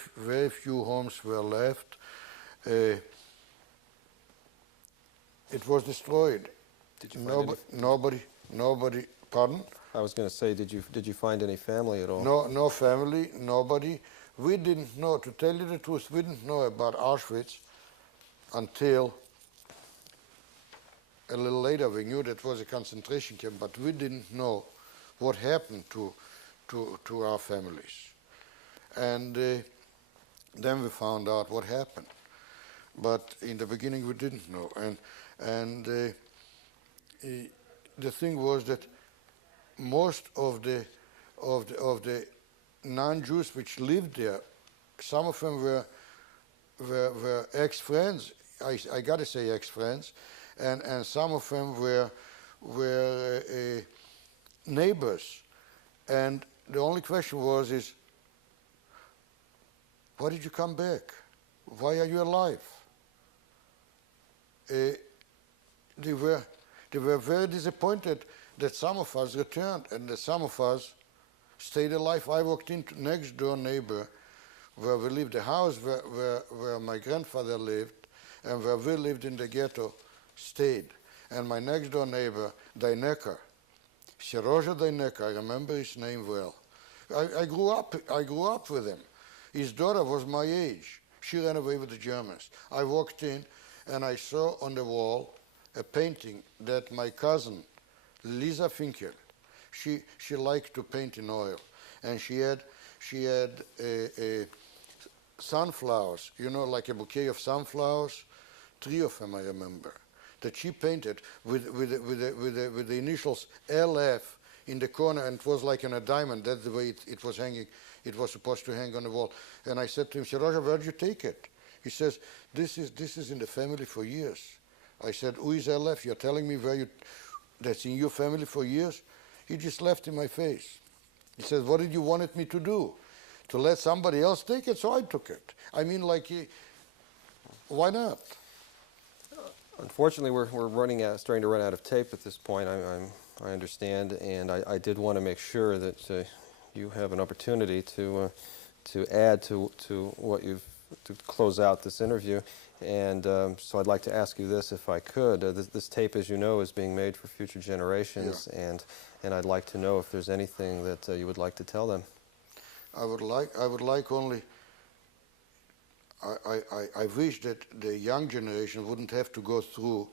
few homes were left. It was destroyed. Did you find Nobody. Pardon? I was going to say, did you find any family at all? No family. Nobody. We didn't know. To tell you the truth, we didn't know about Auschwitz until a little later. We knew that was a concentration camp, but we didn't know what happened to our families. And then we found out what happened. But in the beginning we didn't know. And the thing was that most of the non-Jews which lived there, some of them were ex-friends. I got to say ex-friends. And some of them were neighbors. And the only question is, why did you come back? Why are you alive? They were very disappointed that some of us returned and that some of us stayed alive. I walked into next door neighbor where we lived, the house where my grandfather lived and where we lived in the ghetto stayed. And my next door neighbor, Daineka, Seroja Daineka, I remember his name well. I grew up with him. His daughter was my age. She ran away with the Germans. I walked in and I saw on the wall a painting that my cousin, Lisa Finkel, she liked to paint in oil, and she had sunflowers, you know, like a bouquet of sunflowers, 3 of them I remember, that she painted with the initials LF in the corner, and it was like in a diamond. That's the way it was hanging. It was supposed to hang on the wall. And I said to him, Roger, where'd you take it? He says, this is in the family for years. I said, who is LF? You're telling me that's in your family for years? He just laughed in my face. He says, what did you want me to do? To let somebody else take it? So I took it. I mean, like, why not? Unfortunately, we're starting to run out of tape at this point. I understand, and I did want to make sure that you have an opportunity to add to what to close out this interview. And so I'd like to ask you this, if I could. This tape, as you know, is being made for future generations, yeah. and I'd like to know if there's anything that you would like to tell them. I would like only. I wish that the young generation wouldn't have to go through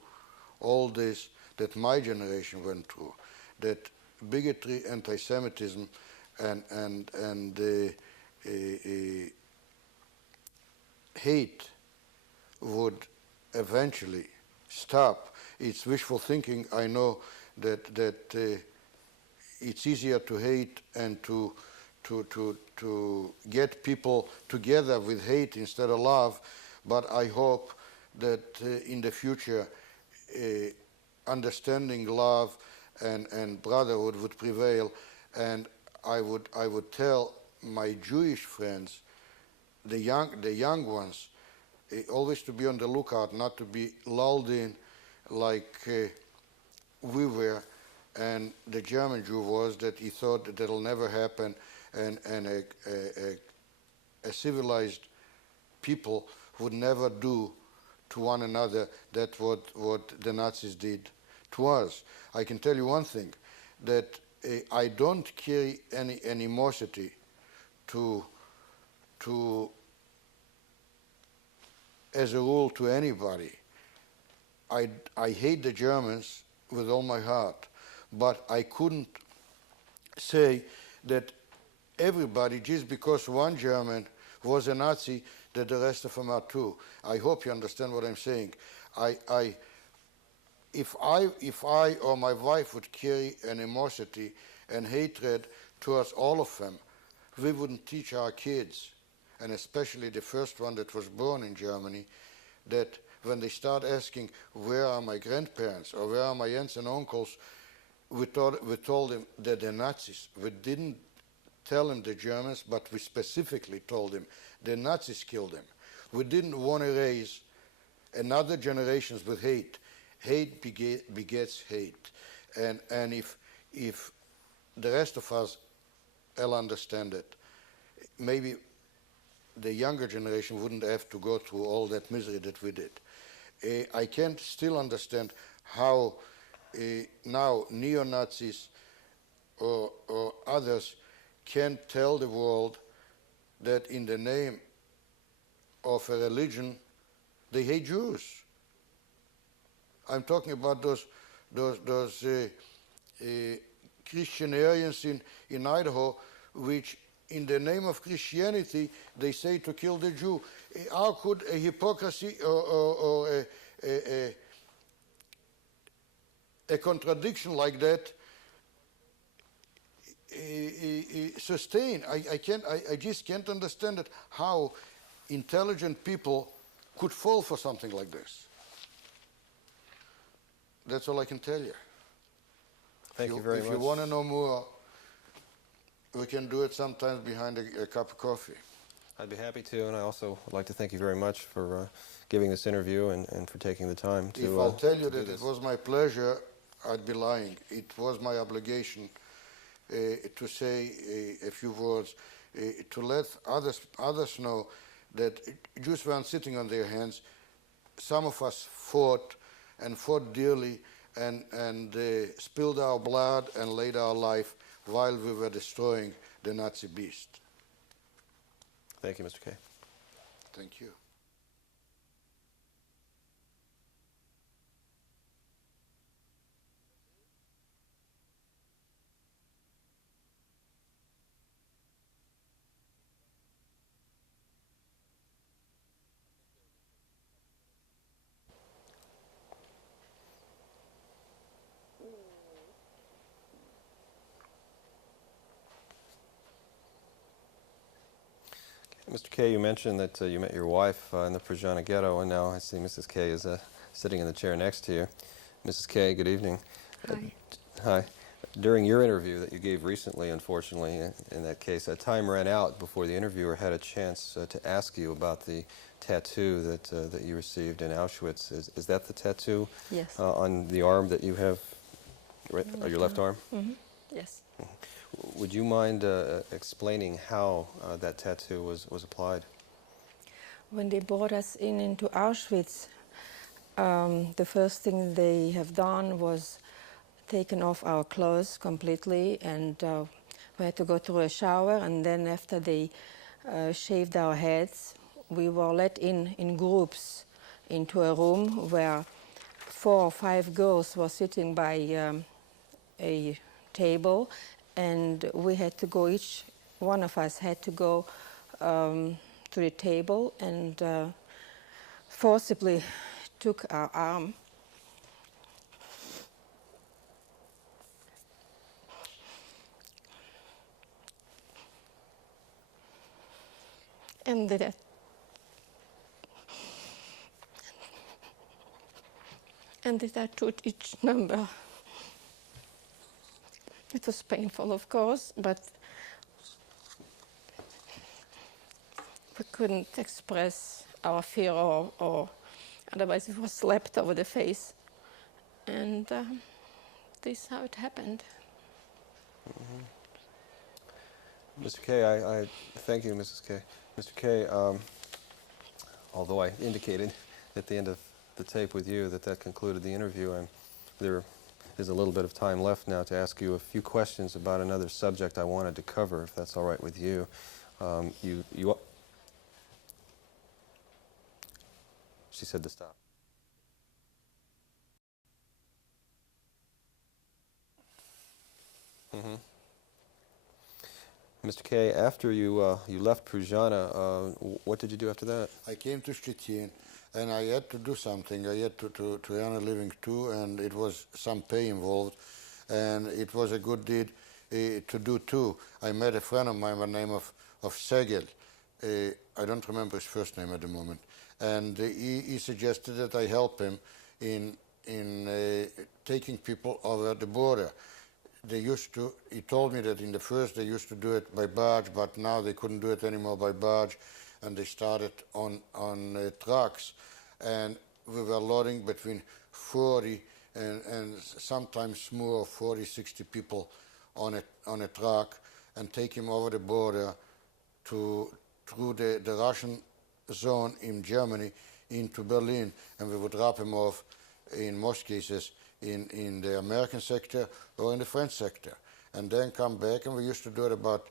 all this that my generation went through, that bigotry, anti-Semitism, and hate would eventually stop. It's wishful thinking. I know that it's easier to hate and to get people together with hate instead of love, but I hope that in the future understanding, love, and brotherhood would prevail. And I would tell my Jewish friends, the young ones, always to be on the lookout, not to be lulled in like we were, and the German Jew was, that he thought that that'll never happen, and a civilized people would never do to one another that what the Nazis did to us. I can tell you one thing, that I don't carry any animosity to as a rule to anybody. I hate the Germans with all my heart, but I couldn't say that everybody, just because one German was a Nazi, that the rest of them are too. I hope you understand what I'm saying. If I or my wife would carry animosity and hatred towards all of them, we wouldn't teach our kids, and especially the first one that was born in Germany, that when they start asking, where are my grandparents or where are my aunts and uncles, we told them that they're Nazis. We didn't tell them the Germans, but we specifically told them the Nazis killed them. We didn't want to raise another generations with hate. Hate begets hate. And if the rest of us will understand it, maybe the younger generation wouldn't have to go through all that misery that we did. I can't still understand how now neo-Nazis or others can tell the world that in the name of a religion they hate Jews. I'm talking about those Christianarians in Idaho, which in the name of Christianity they say to kill the Jew. How could a hypocrisy or a contradiction like that sustain? I just can't understand it, how intelligent people could fall for something like this. That's all I can tell you. Thank you very much. If you want to know more, we can do it sometimes behind a cup of coffee. I'd be happy to, and I also would like to thank you very much for giving this interview and for taking the time to If I'll tell you that this. it was my pleasure, I'd be lying. It was my obligation to say a few words, to let others know that Jews weren't sitting on their hands. Some of us fought dearly and spilled our blood and laid our life while we were destroying the Nazi beast. Thank you, Mr. Kaye. Thank you. Mr. Kaye, you mentioned that you met your wife in the Prasanna Ghetto, and now I see Mrs. Kaye is sitting in the chair next to you. Mrs. Kaye, good evening. Hi. Hi. During your interview that you gave recently, unfortunately, in that case, time ran out before the interviewer had a chance to ask you about the tattoo that you received in Auschwitz. Is that the tattoo Yes. on the arm that you have, right, your left arm? Mm-hmm. Yes. Would you mind explaining how that tattoo was applied? When they brought us into Auschwitz, the first thing they have done was taken off our clothes completely, and we had to go through a shower, and then after they shaved our heads, we were let in groups into a room where 4 or 5 girls were sitting by a table, and we had to go, each one of us had to go to the table and forcibly took our arm and did it. And they tattooed each number. It was painful, of course, but we couldn't express our fear, or otherwise it was slapped over the face. And this is how it happened. Mr. Kaye, I thank you, Mrs. Kaye. Mr. Kaye, although I indicated at the end of the tape with you that concluded the interview, and there is a little bit of time left now to ask you a few questions about another subject I wanted to cover, if that's all right with you. She said to stop. Mr. Kaye, after you left Prasanna, what did you do after that? I came to Stettin, and I had to do something. I had to earn a living too, and it was some pay involved, and it was a good deed to do too. I met a friend of mine by the name of Segel. I don't remember his first name at the moment, and he suggested that I help him in taking people over the border. He told me that in the first they used to do it by barge, but now they couldn't do it anymore by barge, and they started on trucks, and we were loading between 40 and sometimes more, 40, 60 people on a truck, and take him over the border through the Russian zone in Germany into Berlin, and we would drop him off in most cases in the American sector or in the French sector, and then come back, and we used to do it about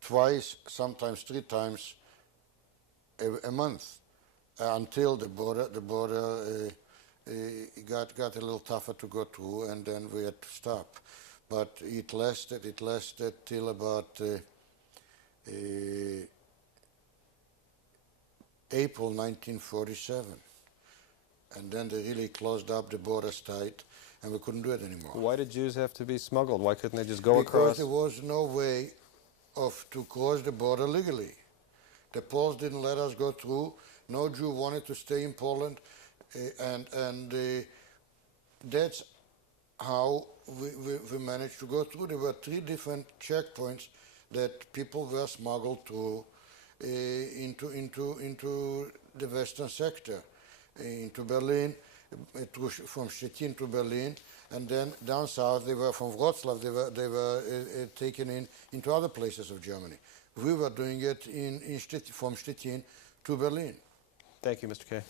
twice, sometimes 3 times a month, until the border got a little tougher to go through, and then we had to stop. But it lasted till about April 1947. And then they really closed up the borders tight, and we couldn't do it anymore. Why did Jews have to be smuggled? Why couldn't they just go across? Because there was no way to cross the border legally. The Poles didn't let us go through. No Jew wanted to stay in Poland, and that's how we managed to go through. There were 3 different checkpoints that people were smuggled through into the western sector. Into Berlin, from Stettin to Berlin, and then down south they were from Wrocław. They were taken into other places of Germany. We were doing it from Stettin to Berlin. Thank you, Mr. Kaye.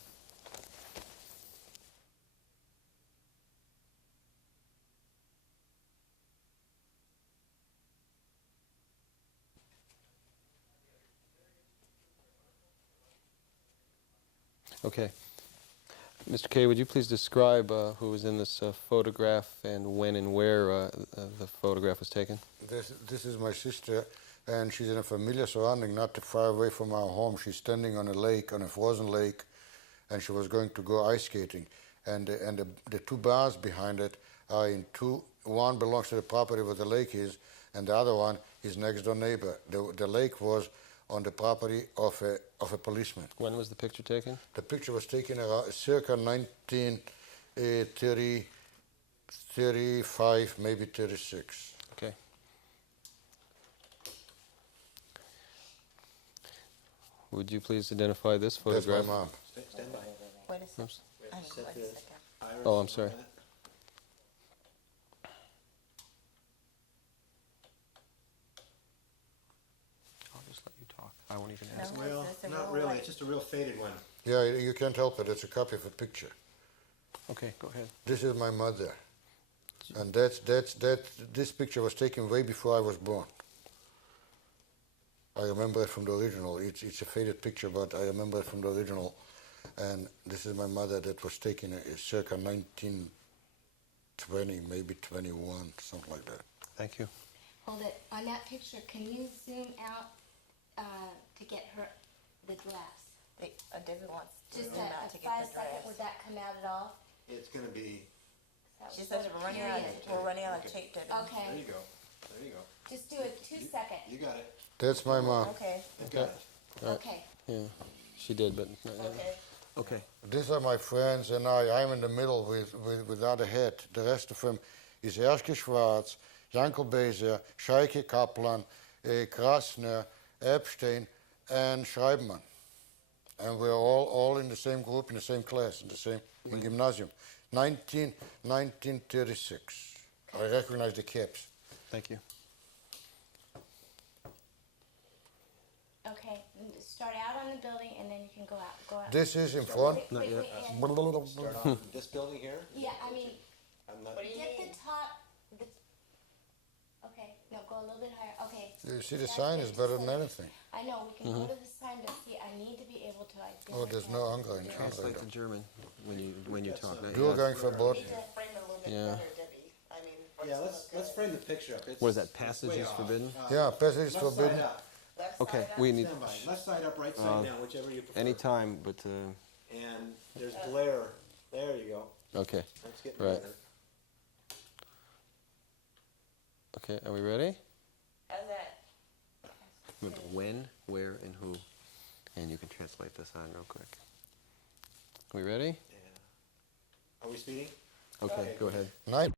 Okay. Mr. Kaye, would you please describe who was in this photograph and when and where the photograph was taken? This is my sister, and she's in a familiar surrounding, not too far away from our home. She's standing on a lake, on a frozen lake, and she was going to go ice skating. And the 2 bars behind it are in 2. One belongs to the property where the lake is, and the other one is next door neighbor. The lake was on the property of a policeman. When was the picture taken? The picture was taken around circa 1930, 35, maybe 36. Okay. Would you please identify this That's photograph? my mom. Stand by. Wait a second. Oops. Set Wait a the second. iris Oh, I'm on sorry. that. I'll just let you talk. I won't even No. ask. Well, Is this a not real really. light? It's just a real faded one. Yeah, you can't help it. It's a copy of a picture. Okay, go ahead. This is my mother. And this picture was taken way before I was born. I remember it from the original. It's a faded picture, but I remember it from the original. And this is my mother that was taken circa 1920, maybe 21, something like that. Thank you. Hold it. On that picture, can you zoom out to get her the dress? David wants to Just zoom a out to get 5 the second. dress. Would that come out at all? It's going to be. She says we're running out. We're running out of tape, David. There Okay. you go. There you go. Just do a 2 second. You got it. That's my mom. Okay. You got it. Okay. Yeah, she did, but... Okay. Okay. These are my friends and I'm in the middle without a head. The rest of them is Erske Schwarz, Janko Bezer, Scheike Kaplan, Krasner, Epstein, and Schreibman. And we're all in the same group, in the same class, in gymnasium. 1936. I recognize the caps. Thank you. Okay. Start out on the building and then you can go out. Go out. This is in front. Not yet. and- Start off from this building here. yeah, I mean, I'm not. get the top. Okay. No, go a little bit higher. Okay. You see, the That's sign good. is better So- than anything. I know. We can go to the sign to see. I need to be able to identify. Oh, there's no Angra in Translate to Angra. German when you talk. You're going for both. Need to frame it a little bit Yeah. better, Debbie. I mean, Yeah, let's frame the picture up. What is that, passage is forbidden? Yeah, passage is Left forbidden. side up. Okay, we need... Stand by. Left side up, right side down, whichever you prefer. Anytime, but... And there's glare. There you go. Okay. That's getting Right. better. Okay, are we ready? How's that? Remember when, where, and who. And you can translate this on real quick. Are we ready? Yeah. Are we speeding? Okay, go ahead. Night.